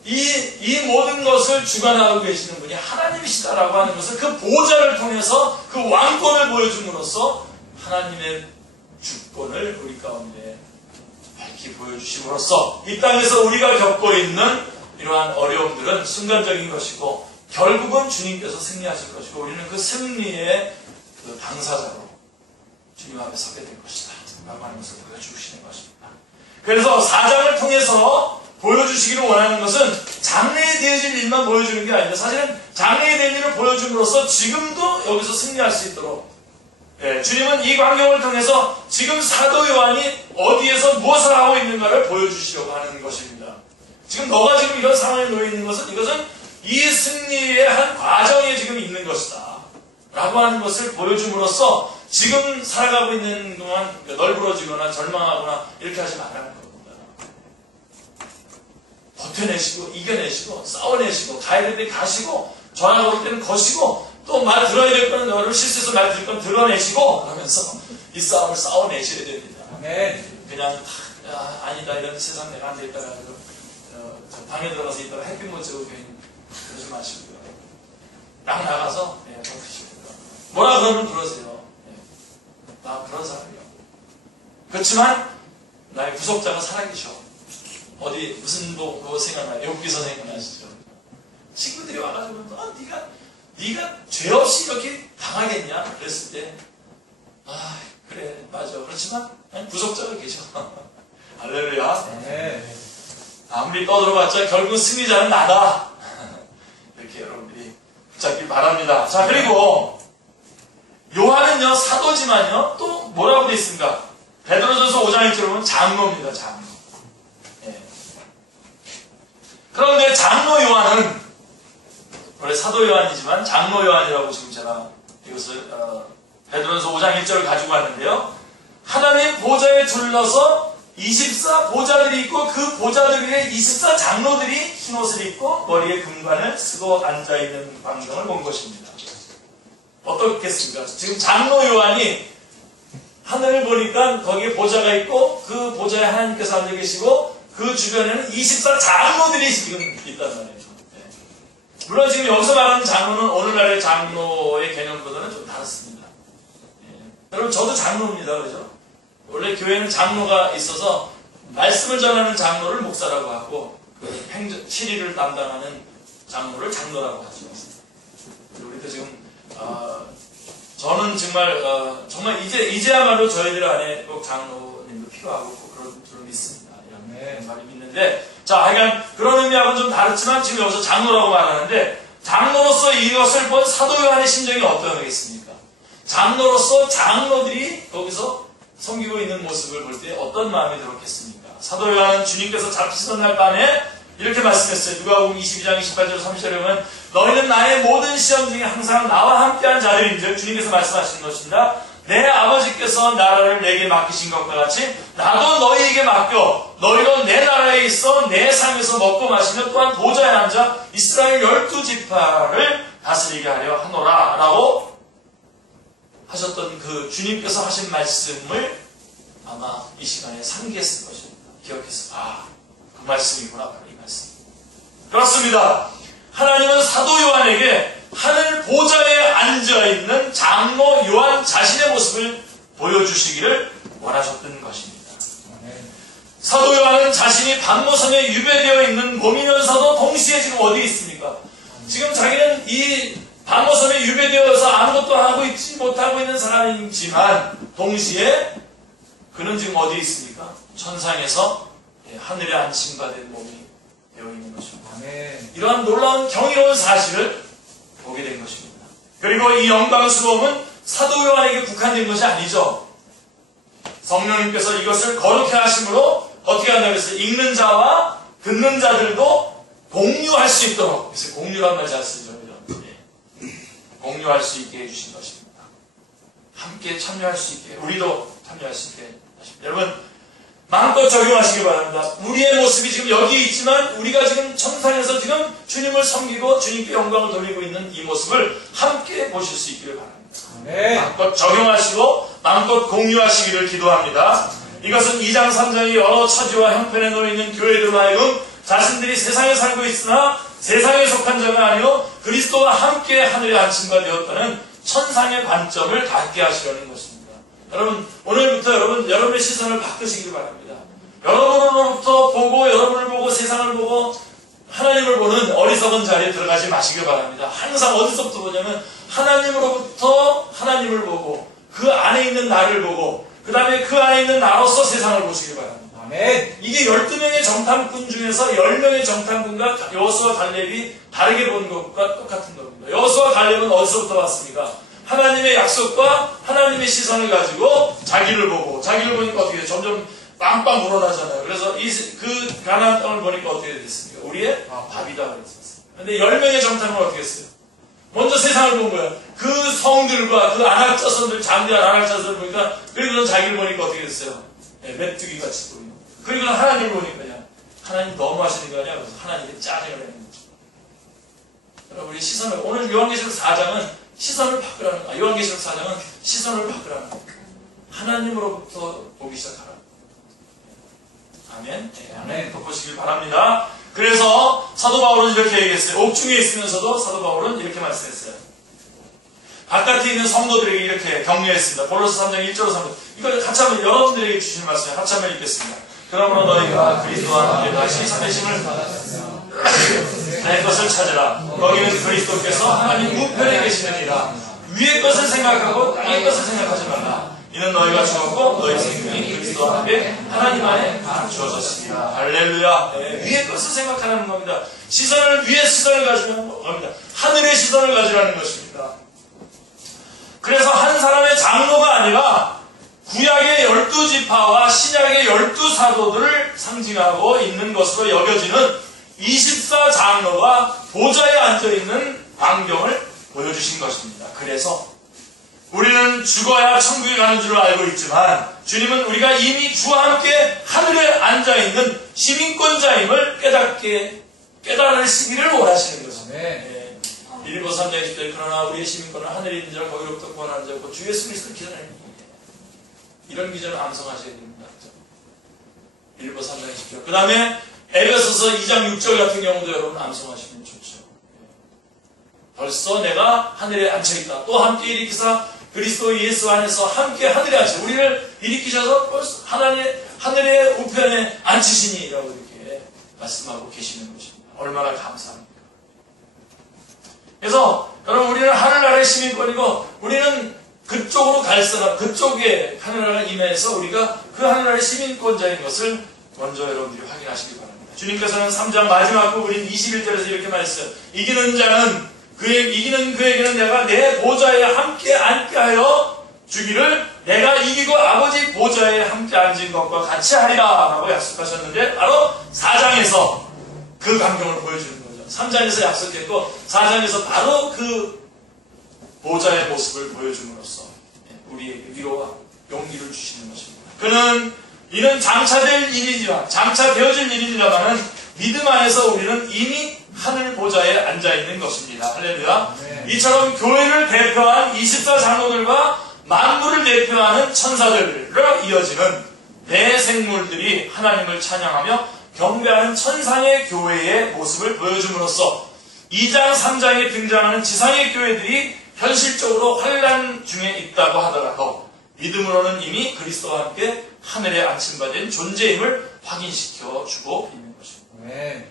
이 모든 것을 주관하고 계시는 분이 하나님이시다라고 하는 것을 그 보좌를 통해서 그 왕권을 보여줌으로써 하나님의 주권을 우리 가운데 밝히 보여주심으로써 이 땅에서 우리가 겪고 있는 이러한 어려움들은 순간적인 것이고 결국은 주님께서 승리하실 것이고 우리는 그 승리의 그 당사자로 주님 앞에 서게 될 것이다 라고 하는 것을 보여주시는 것입니다. 그래서 4장을 통해서 보여주시기를 원하는 것은 장래에 되어질 일만 보여주는 게 아니라 사실은 장래에 될 일을 보여줌으로써 지금도 여기서 승리할 수 있도록 주님은 이 광경을 통해서 지금 사도 요한이 어디에서 무엇을 하고 있는가를 보여주시려고 하는 것입니다. 지금 너가 지금 이런 상황에 놓여 있는 것은 이것은 이 승리의 한 과정에 지금 있는 것이다 라고 하는 것을 보여줌으로써 지금 살아가고 있는 동안 널브러지거나 절망하거나 이렇게 하지 말라는 겁니다. 버텨내시고 이겨내시고 싸워내시고 가야 될 때 가시고 전화가 올 때는 거시고 또 말 들어야 될 거는 여러분 실수해서 말 들을 건 들어내시고 하면서 이 싸움을 싸워내셔야 됩니다. 그냥 아니다 이런 세상 내가 안 되겠다 가지고 방에 들어가서 있다가 햇빛 못 쬐고 그러지 마시고요. 딱 나가서 버티시고요. 뭐라 그러면 그러세요. 나 그런 사람이요. 그렇지만 나의 구속자가 살아계셔. 어디 무슨 그거 생각나요? 욥기서 생각나시죠? 친구들이 와가지고 네가 죄 없이 이렇게 당하겠냐? 그랬을 때 그래 맞아. 그렇지만 구속자가 계셔. 할렐루야. 아무리 떠들어봤자 결국 승리자는 나다. 이렇게 여러분들이 붙잡길 바랍니다. 자, 그리고 요한은요 사도지만요 또 뭐라고 되어 있습니까? 베드로전서 5장 1절에 보면 장로입니다. 장로. 그런데 장로 요한은 원래 사도 요한이지만 장로 요한이라고 지금 제가 이것을 베드로전서 5장 1절을 가지고 왔는데요. 하나님 보좌에 둘러서 24 보좌들이 있고 그 보좌들 위에 24 장로들이 흰옷을 입고 머리에 금관을 쓰고 앉아있는 광경을 본 것입니다. 어떻겠습니까? 지금 장로 요한이 하늘을 보니까 거기에 보좌가 있고 그 보좌에 하나님께서 앉아 계시고 그 주변에는 24 장로들이 지금 있단 말이에요. 물론 지금 여기서 말하는 장로는 오늘날의 장로의 개념보다는 좀 다릅니다. 여러분 저도 장로입니다. 그죠? 원래 교회는 장로가 있어서 말씀을 전하는 장로를 목사라고 하고 치리를 담당하는 장로를 장로라고 하죠. 우리도 지금 저는 정말 이제야말로 저희들 안에 꼭 장로님도 필요하고 꼭 그런 줄 믿습니다. 이런 말이 믿는데 하여간 그런 의미하고는 좀 다르지만 지금 여기서 장로라고 말하는데 장로로서 이것을 본 사도 요한의 심정이 어떠하겠습니까? 장로로서 장로들이 거기서 섬기고 있는 모습을 볼 때 어떤 마음이 들었겠습니까? 사도 요한은 주님께서 잡히시던 날 밤에 이렇게 말씀했어요. 누가복음 22장 28절 30절에 보면 너희는 나의 모든 시험 중에 항상 나와 함께한 자들인즉 주님께서 말씀하시는 것입니다. 내 아버지께서 나라를 내게 맡기신 것과 같이 나도 너희에게 맡겨 너희도 내 나라에 있어 내 상에서 먹고 마시며 또한 보좌에 앉아 이스라엘 12지파를 다스리게 하려 하노라 라고 하셨던 그 주님께서 하신 말씀을 아마 이 시간에 상기했을 것입니다. 기억해서 그 말씀이구나 바로 이 말씀. 그렇습니다. 하나님은 사도 요한에게 하늘 보좌에 앉아있는 장로 요한 자신의 모습을 보여주시기를 원하셨던 것입니다. 사도 요한은 자신이 반모섬에 유배되어 있는 몸이면서도 동시에 지금 어디 있습니까? 지금 자기는 이 반모섬에 유배되어서 아무것도 하고 있지 못하고 있는 사람이지만 동시에 그는 지금 어디 있습니까? 천상에서 하늘에 안심과 된 몸이 되어 있는 것입니다. 이러한 놀라운 경이로운 사실을 보게 된 것입니다. 그리고 이 영광스러움은 사도 요한에게 국한된 것이 아니죠. 성령님께서 이것을 거룩해 하심으로 어떻게 한다고 했어요? 읽는 자와 듣는 자들도 공유할 수 있도록, 그래서 공유란 말 잘 쓰죠. 공유할 수 있게 해주신 것입니다. 함께 참여할 수 있게, 우리도 참여할 수 있게 하십니다. 여러분 마음껏 적용하시기 바랍니다. 우리의 모습이 지금 여기에 있지만 우리가 지금 천상에서 지금 주님을 섬기고 주님께 영광을 돌리고 있는 이 모습을 함께 보실 수 있기를 바랍니다. 마음껏 적용하시고 마음껏 공유하시기를 기도합니다. 이것은 2장 3장의 여러 처지와 형편에 놓여 있는 교회들로 하여금 자신들이 세상에 살고 있으나 세상에 속한 자가 아니요 그리스도와 함께 하늘에 안침과 되었다는 천상의 관점을 갖게 하시려는 것입니다. 여러분 오늘부터 여러분의 시선을 바꾸시길 바랍니다. 여러분으로부터 보고 여러분을 보고 세상을 보고 하나님을 보는 어리석은 자리에 들어가지 마시길 바랍니다. 항상 어디서부터 보냐면 하나님으로부터 하나님을 보고 그 안에 있는 나를 보고 그 다음에 그 안에 있는 나로서 세상을 보시기 바랍니다. 아멘. 이게 12명의 정탐꾼 중에서 10명의 정탐꾼과 여호수아 갈렙이 다르게 본 것과 똑같은 겁니다. 여호수아 갈렙은 어디서부터 왔습니까? 하나님의 약속과 하나님의 시선을 가지고 자기를 보고 자기를 보니까 어떻게 돼요? 점점 빵빵 우러나잖아요. 그래서 그 가나안 땅을 보니까 어떻게 됐습니까? 우리의 밥이다 그랬었어요. 근데 10명의 정탐은 어떻게 했어요? 먼저 세상을 본 거야. 그 성들과 그 안악자손들, 장대한 안악자손을 보니까 그리고는 자기를 보니까 어떻게 됐어요? 네, 메뚜기 같이 보이는. 그리고는 하나님을 보니까 그냥 하나님 너무 하시는 거 아니야? 그래서 하나님이 짜증을 내는 거죠. 여러분 우리 시선을 오늘 요한계시록 4장은 시선을 바꾸라는 거야. 요한계시록 4장은 시선을 바꾸라는 거야. 하나님으로부터 보기 시작하라. 아멘. 네, 아멘. 덮으시길 바랍니다. 그래서 사도 바울은 이렇게 얘기했어요. 옥중에 있으면서도 사도 바울은 이렇게 말씀했어요. 바깥에 있는 성도들에게 이렇게 격려했습니다. 고로서 3장 1절로 3절. 이걸 같이 한번 여러분들에게 주신 말씀을 같이 한번 읽겠습니다. 그러므로 너희가 그리스도와 함께 다시 살리심을 내 것을 찾으라. 거기는 그리스도께서 하나님 우편에 계시느니라. 위의 것을 생각하고 땅의 것을 생각하지 말라. 이는 너희가 죽었고 너희 생명이 그리스도와 함께 하나님 안에 주어졌습니다. 할렐루야. 네, 위의 것을 생각하는 겁니다. 시선을 위의 시선을 가지라는 겁니다. 하늘의 시선을 가지라는 것입니다. 그래서 한 사람의 장로가 아니라 구약의 12지파와 신약의 12사도들을 상징하고 있는 것으로 여겨지는 24장로가 보좌에 앉아있는 광경을 보여주신 것입니다. 그래서 우리는 죽어야 천국에 가는 줄 알고 있지만 주님은 우리가 이미 주와 함께 하늘에 앉아있는 시민권자임을 깨달으시기를 원하시는 것입니다. 네. 빌립보 3장 20절 그러나 우리의 시민권은 하늘에 있는 자라 거기로부터 구원하는 자고 주 예수 그리스도 기전하니 이런 기전을 암송하셔야 됩니다. 빌립보 3장 20절 그 다음에 에베소서 2장 6절 같은 경우도 여러분 암송하시면 좋죠. 벌써 내가 하늘에 앉혀있다. 또 함께 일으키사 그리스도 예수 안에서 함께 하늘에 앉혀 우리를 일으키셔서 벌써 하늘의 우편에 앉히시니 라고 이렇게 말씀하고 계시는 것입니다. 얼마나 감사합니까? 그래서 여러분 우리는 하늘나라의 시민권이고 우리는 그쪽으로 갈 사람, 그쪽에 하늘나라 임해서 우리가 그 하늘나라의 시민권자인 것을 먼저 여러분들이 확인하시기 바랍니다. 주님께서는 3장 마지막 부분인 21절에서 이렇게 말했어요. 이기는 그에게는 내가 내 보좌에 함께 앉게 하여 주기를 내가 이기고 아버지 보좌에 함께 앉은 것과 같이 하리라 라고 약속하셨는데 바로 4장에서 그 광경을 보여주는 거죠. 3장에서 약속했고 4장에서 바로 그 보좌의 모습을 보여줌으로써 우리에게 위로와 용기를 주시는 것입니다. 이는 장차되어질 일이지만은 믿음 안에서 우리는 이미 하늘 보좌에 앉아있는 것입니다. 할렐루야. 네. 이처럼 교회를 대표한 24장로들과 만물을 대표하는 천사들로 이어지는 대생물들이 하나님을 찬양하며 경배하는 천상의 교회의 모습을 보여줌으로써 2장, 3장에 등장하는 지상의 교회들이 현실적으로 환란 중에 있다고 하더라도 믿음으로는 이미 그리스도와 함께 하늘에 안침받은 존재임을 확인시켜 주고 있는 것입니다. 네.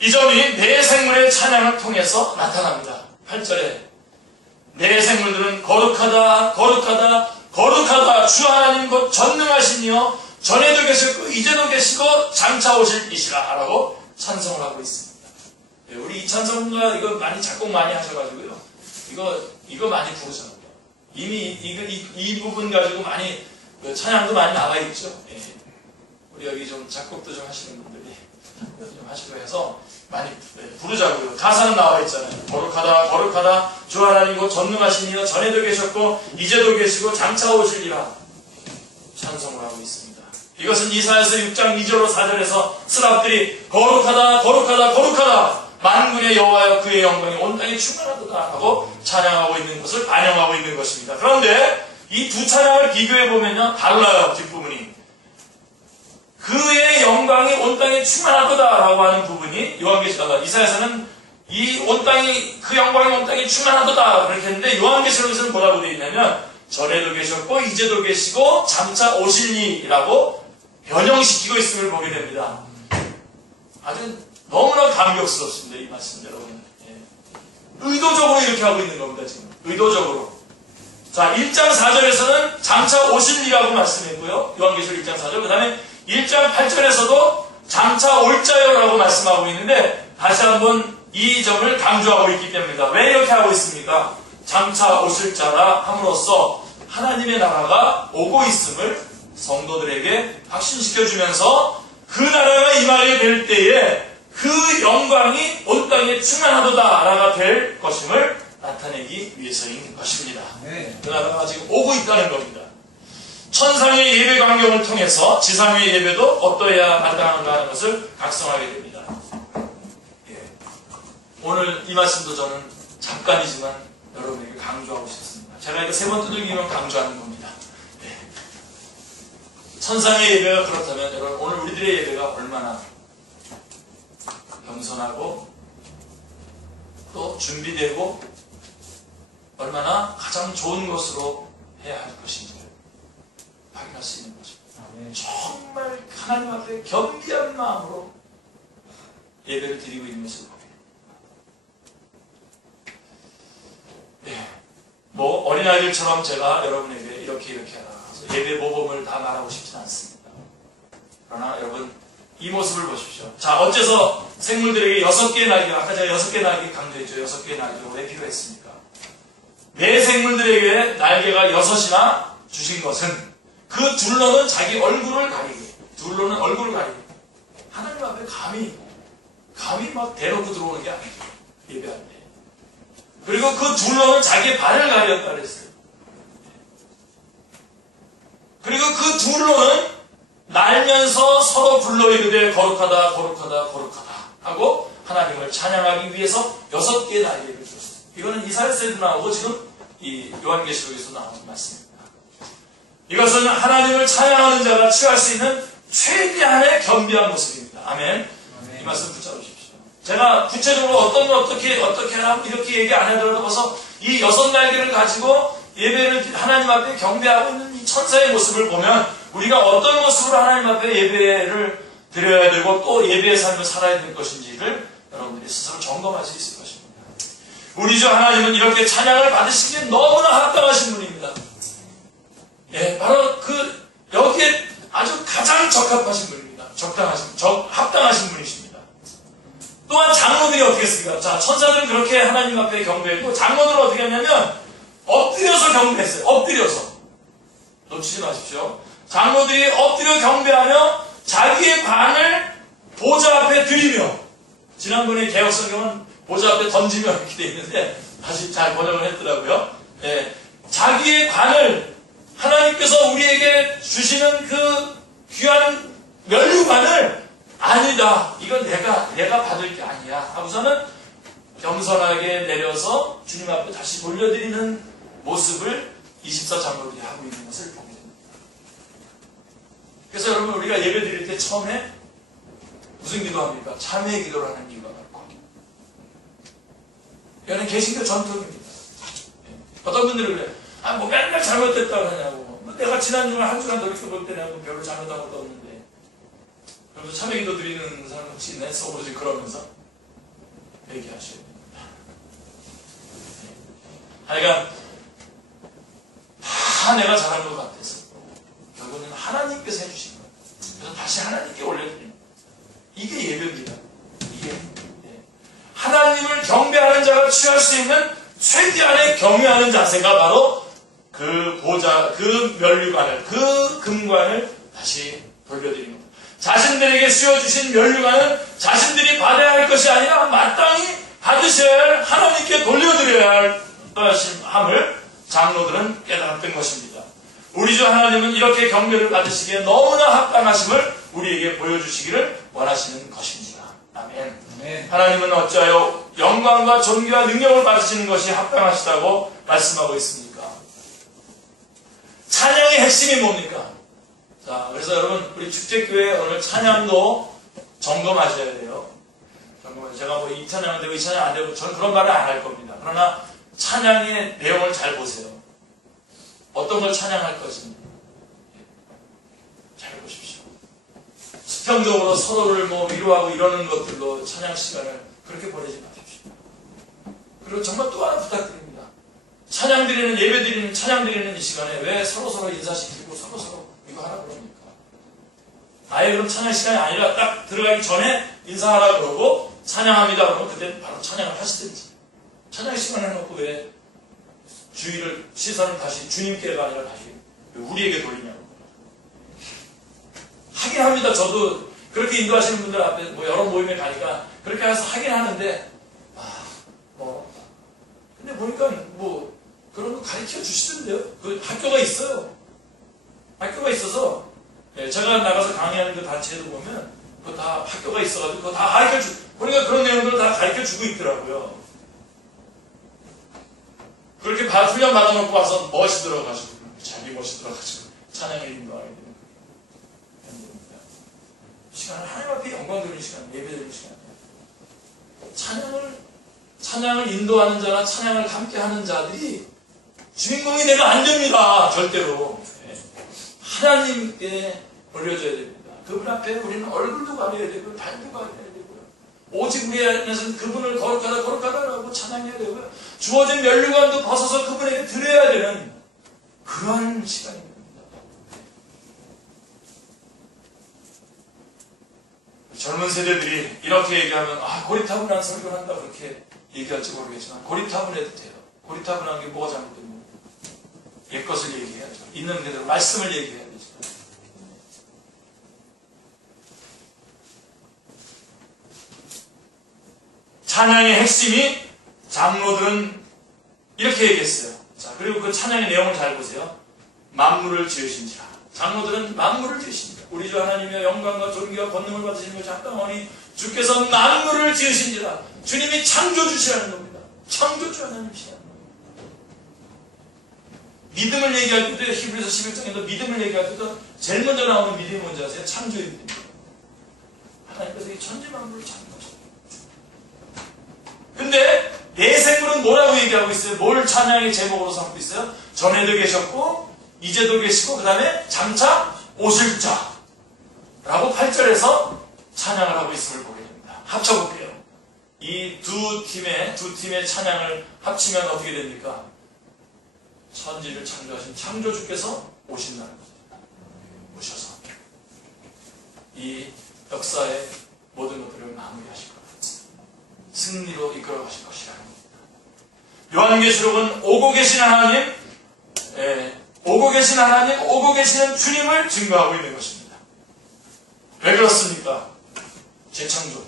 이 점이 내 생물의 찬양을 통해서 나타납니다. 8절에 내 생물들은 거룩하다 주 하나님 곧 전능하시니요 전에도 계셨고 이제도 계시고 장차 오실 이시라 라고 찬송을 하고 있습니다. 네, 우리 이 찬송가 이거 많이 작곡 많이 하셔가지고요. 이거 많이 부르잖아요. 이미 이 부분 가지고 많이 찬양도 많이 나와 있죠. 예. 우리 여기 좀 작곡도 좀 하시는 분들이 좀 하시고 해서 많이 부르자고요. 가사는 나와 있잖아요. 거룩하다 주 하나님 곧 전능하시니요 전에도 계셨고 이제도 계시고 장차 오시리라 찬송을 하고 있습니다. 이것은 이사야서 6장 2절로 4절에서 스랍들이 거룩하다 만군의 여호와여 그의 영광이 온 땅에 충만하도다 하고 찬양하고 있는 것을 반영하고 있는 것입니다. 그런데 이 두 찬양을 비교해보면요 달라요. 뒷부분이 그의 영광이 온 땅에 충만하도다 라고 하는 부분이 이사야서는 이 온 땅이 그 영광이 온 땅에 충만하도다 그렇게 했는데 요한계시록에서는 뭐라고 되어 있냐면 전에도 계셨고 이제도 계시고 장차 오실리라고 변형시키고 있음을 보게 됩니다. 아주 너무나 감격스럽습니다. 이 말씀 여러분. 예. 의도적으로 이렇게 하고 있는 겁니다. 지금 의도적으로 자, 1장 4절에서는 장차 오실 이라고 말씀했고요. 요한계시록 1장 4절. 그 다음에 1장 8절에서도 장차 올 자요라고 말씀하고 있는데 다시 한번 이 점을 강조하고 있기 때문입니다. 왜 이렇게 하고 있습니까? 장차 오실 자라 함으로써 하나님의 나라가 오고 있음을 성도들에게 확신시켜주면서 그 나라가 임하게 될 때에 그 영광이 온 땅에 충만하도다 나라가 될 것임을 나타내기 위해서인 것입니다. 아멘. 그 나라가 지금 오고 있다는 겁니다. 천상의 예배 광경을 통해서 지상의 예배도 어떠해야 마땅한가 하는 것을 각성하게 됩니다. 예. 오늘 이 말씀도 저는 잠깐이지만 여러분에게 강조하고 싶습니다. 제가 이거 세 번 두들기면 강조하는 겁니다. 예. 천상의 예배가 그렇다면 여러분 오늘 우리들의 예배가 얼마나 겸손하고 또 준비되고 얼마나 가장 좋은 것으로 해야 할 것인지를 확인할 수 있는 것입니다. 아멘. 정말 하나님 앞에 겸비한 마음으로 예배를 드리고 있는 것을 보게 됩니다. 예. 뭐 어린아이들처럼 제가 여러분에게 이렇게 하라 그래서 예배 모범을 다 말하고 싶지는 않습니다. 그러나 여러분 이 모습을 보십시오. 자, 어째서 생물들에게 6개의 날개가, 아까 제가 6개의 날개 강조했죠. 6개의 날개가 왜 필요했습니까? 매 생물들에게 날개가 6이나 주신 것은 그 둘러는 자기 얼굴을 가리게, 둘러는 얼굴을 가리게. 하나님 앞에 감히 막 대놓고 들어오는 게 아니에요. 예배할 때. 그리고 그 둘러는 자기의 발을 가렸다 그랬어요. 그리고 그 둘러는 날면서 서로 불러 이르되 거룩하다 거룩하다 거룩하다 하고 하나님을 찬양하기 위해서 6개의 날개를 줬어요. 이거는 이사야서에도 나오고 지금 이 요한계시록에서 나오는 말씀입니다. 이것은 하나님을 찬양하는 자가 취할 수 있는 최대한의 겸비한 모습입니다. 아멘. 이 말씀 붙잡으십시오. 제가 구체적으로 어떻게 하라 이렇게 얘기 안 하더라도 벌써 이 6날개를 가지고 예배를 하나님 앞에 경배하고 있는 이 천사의 모습을 보면 우리가 어떤 모습으로 하나님 앞에 예배를 드려야 되고 또 예배의 삶을 살아야 될 것인지를 여러분들이 스스로 점검할 수 있을 것입니다. 우리 주 하나님은 이렇게 찬양을 받으시기에 너무나 합당하신 분입니다. 예, 바로 여기에 아주 가장 적합하신 분입니다. 합당하신 분이십니다. 또한 장로들이 어떻게 했습니까? 자, 천사들은 그렇게 하나님 앞에 경배했고 장로들은 어떻게 했냐면 엎드려서 경배했어요. 엎드려서. 놓치지 마십시오. 장로들이 엎드려 경배하며 자기의 관을 보좌 앞에 드리며, 지난번에 개혁성경은 보좌 앞에 던지며 이렇게 되어 있는데 다시 잘 번역을 했더라고요. 예, 자기의 관을 하나님께서 우리에게 주시는 그 귀한 면류관을 아니다. 이건 내가 받을 게 아니야. 하고서는 겸손하게 내려서 주님 앞에 다시 돌려드리는 모습을 24장로들이 하고 있는 것을 보게 됩니다. 그래서 여러분 우리가 예배 드릴 때 처음에 무슨 기도합니까? 참회의 기도를 하는 이유가 많고 이거는 개신교 전통입니다. 어떤 분들은 그래요. 뭐 맨날 잘못됐다고 하냐고. 내가 지난주에 한 주간 돌이켜볼 때 내가 별로 잘못한 것도 없는데 그러면서 참회 기도 드리는 사람 혹시 있나요? 속으로 그러면서 얘기하셔야 됩니다. 하여간 다 내가 잘한 것 같아서 결국은 하나님께서 해주신 거예요. 그래서 다시 하나님께 올려드립니다. 이게 예배입니다. 이게 하나님을 경배하는 자가 취할 수 있는 최대한의 경외하는 자세가 바로 그 보좌, 그 면류관을, 그 금관을 다시 돌려드리는 겁니다. 자신들에게 씌워주신 면류관은 자신들이 받아야 할 것이 아니라 마땅히 받으셔야 할 하나님께 돌려드려야 할 함을 장로들은 깨달았던 것입니다. 우리 주 하나님은 이렇게 경배를 받으시기에 너무나 합당하심을 우리에게 보여주시기를 원하시는 것입니다. 아멘. 네. 하나님은 어찌하여 영광과 존귀와 능력을 받으시는 것이 합당하시다고 말씀하고 있습니까? 찬양의 핵심이 뭡니까? 자, 그래서 여러분 우리 축제교회 오늘 찬양도 점검하셔야 돼요. 제가 뭐 이 찬양은 되고 이 찬양 안 되고 저는 그런 말을 안 할 겁니다. 그러나 찬양의 내용을 잘 보세요. 어떤 걸 찬양할 것인지 잘 보십시오. 수평적으로 서로를 위로하고 이러는 것들로 찬양 시간을 그렇게 보내지 마십시오. 그리고 정말 또 하나 부탁드립니다. 찬양 드리는, 예배 드리는, 찬양 드리는 이 시간에 왜 서로서로 인사시키고 서로서로 이거 하라 그럽니까? 아예 그럼 찬양 시간이 아니라 딱 들어가기 전에 인사하라 그러고 찬양합니다 그러면 그때 바로 찬양을 하시든지. 찬양 시간을 해놓고 왜 주의를, 시선을 다시 주님께가 아니라 다시 우리에게 돌리냐고. 하긴 합니다. 저도 그렇게 인도하시는 분들 앞에 뭐 여러 모임에 가니까 그렇게 해서 하긴 하는데, 근데 보니까 뭐 그런 거 가르쳐 주시던데요. 그 학교가 있어요. 학교가 있어서, 제가 나가서 강의하는 그 단체에도 보면 그거 다 학교가 있어가지고 그거 다 가르쳐 보니까 그런 내용들을 다 가르쳐 주고 있더라고요. 그렇게 훈련 받아놓고 와서 멋이 들어가지고, 자기 멋이 들어가지고 찬양에 인도하게 되는 겁니다. 시간은 하나님 앞에 영광 드리는 시간, 예배 드리는 시간이에요. 찬양을 인도하는 자나 찬양을 함께 하는 자들이 주인공이 되면 안 됩니다. 절대로. 하나님께 올려줘야 됩니다. 그분 앞에 우리는 얼굴도 가려야 되고 발도 가려야 되고요. 오직 우리 안에서는 그분을 거룩하다라고 찬양해야 되고요. 주어진 면류관도 벗어서 그분에게 드려야 되는 그런 시간입니다. 젊은 세대들이 이렇게 얘기하면 고리타분한 설교를 한다 그렇게 얘기할지 모르겠지만 고리타분해도 돼요. 고리타분한 게 뭐가 잘못된 겁니까? 옛것을 얘기해야죠. 있는 그대로 말씀을 얘기해야 되죠. 찬양의 핵심이 장로들은 이렇게 얘기했어요. 자, 그리고 그 찬양의 내용을 잘 보세요. 만물을 지으신지라. 장로들은 만물을 지으신지라. 우리 주 하나님의 영광과 존귀와 권능을 받으시는 것이 합당하니 주께서 만물을 지으신지라. 주님이 창조주시라는 겁니다. 창조주 하나님이시라는 겁니다. 믿음을 얘기할 때도 히브리서 11장에도 믿음을 얘기할 때도 제일 먼저 나오는 믿음이 뭔지 아세요? 창조의 믿음입니다. 하나님께서 이 천지 만물을 창조하셨습니다. 근데 내생물은 뭐라고 얘기하고 있어요? 뭘 찬양의 제목으로 삼고 있어요? 전에도 계셨고 이제도 계시고 그 다음에 장차 오실 자 라고 8절에서 찬양을 하고 있음을 보게 됩니다. 합쳐볼게요. 이 두 팀의 찬양을 합치면 어떻게 됩니까? 천지를 창조하신 창조주께서 오신다는 겁니다. 오셔서 이 역사의 모든 것들을 마무리하실 겁니다. 승리로 이끌어 가실 것이라는 겁니다. 요한계시록은 오고 계신 하나님, 오고 계신 하나님, 오고 계시는 주님을 증거하고 있는 것입니다. 왜 그렇습니까? 재창조.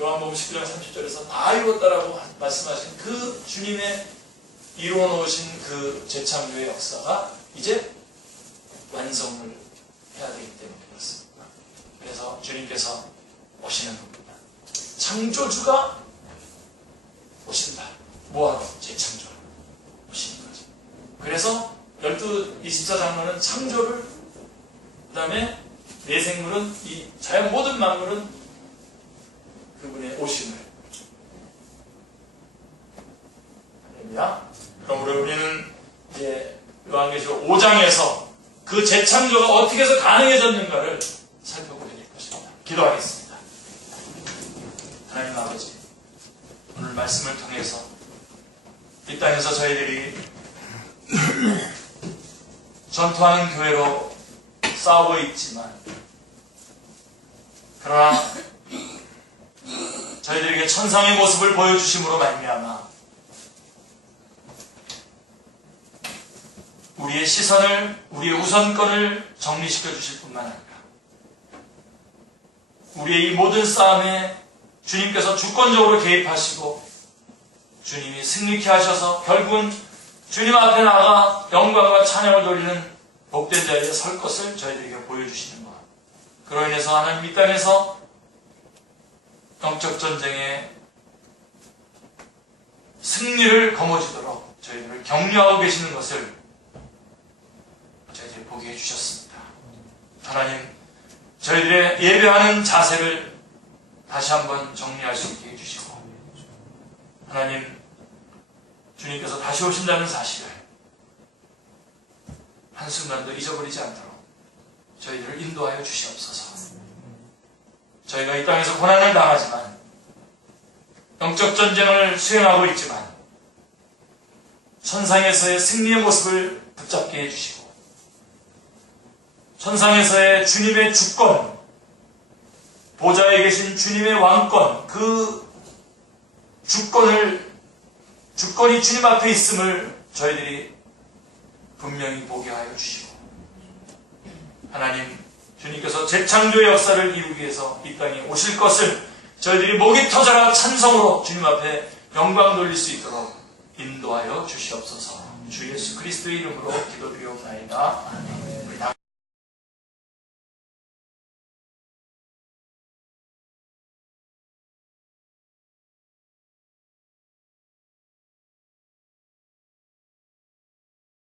요한복음 19장 30절에서 다 이루었다라고 말씀하신 그 주님의 이루어 놓으신 그 재창조의 역사가 이제 완성을 해야 되기 때문에 그렇습니다. 그래서 주님께서 오시는 겁니다. 창조주가 오신다. 뭐하러? 재창조를 오시는 거죠. 그래서 24장로는 창조를, 그 다음에 내생물은, 이 자연 모든 만물은 그분의 오심을. 할렐루야. 그러므로 우리는 이제 요한계시록 5장에서 그 재창조가 어떻게 해서 가능해졌는가를 살펴보게 될 것입니다. 기도하겠습니다. 하나님 아버지, 오늘 말씀을 통해서 이 땅에서 저희들이 전투하는 교회로 싸우고 있지만, 그러나 저희들에게 천상의 모습을 보여주심으로 말미암아 우리의 시선을, 우리의 우선권을 정리시켜 주실 뿐만 아니라 우리의 이 모든 싸움에 주님께서 주권적으로 개입하시고 주님이 승리케 하셔서 결국은 주님 앞에 나가 영광과 찬양을 돌리는 복된 자리에 설 것을 저희들에게 보여주시는 것. 그로 인해서 하나님 이 땅에서 영적 전쟁의 승리를 거머쥐도록 저희들을 격려하고 계시는 것을 저희들이 보게 해주셨습니다. 하나님, 저희들의 예배하는 자세를 다시 한번 정리할 수 있게 해주시고, 하나님, 주님께서 다시 오신다는 사실을 한순간도 잊어버리지 않도록 저희들을 인도하여 주시옵소서. 저희가 이 땅에서 고난을 당하지만, 영적 전쟁을 수행하고 있지만, 천상에서의 승리의 모습을 붙잡게 해주시고 천상에서의 주님의 주권, 보좌에 계신 주님의 왕권, 그 주권이 주님 앞에 있음을 저희들이 분명히 보게 하여 주시고 하나님, 주님께서 재창조의 역사를 이루기 위해서 이 땅에 오실 것을 저희들이 목이 터져라 찬성으로 주님 앞에 영광 돌릴 수 있도록 인도하여 주시옵소서. 주 예수 그리스도의 이름으로 기도드리옵나이다. 아멘.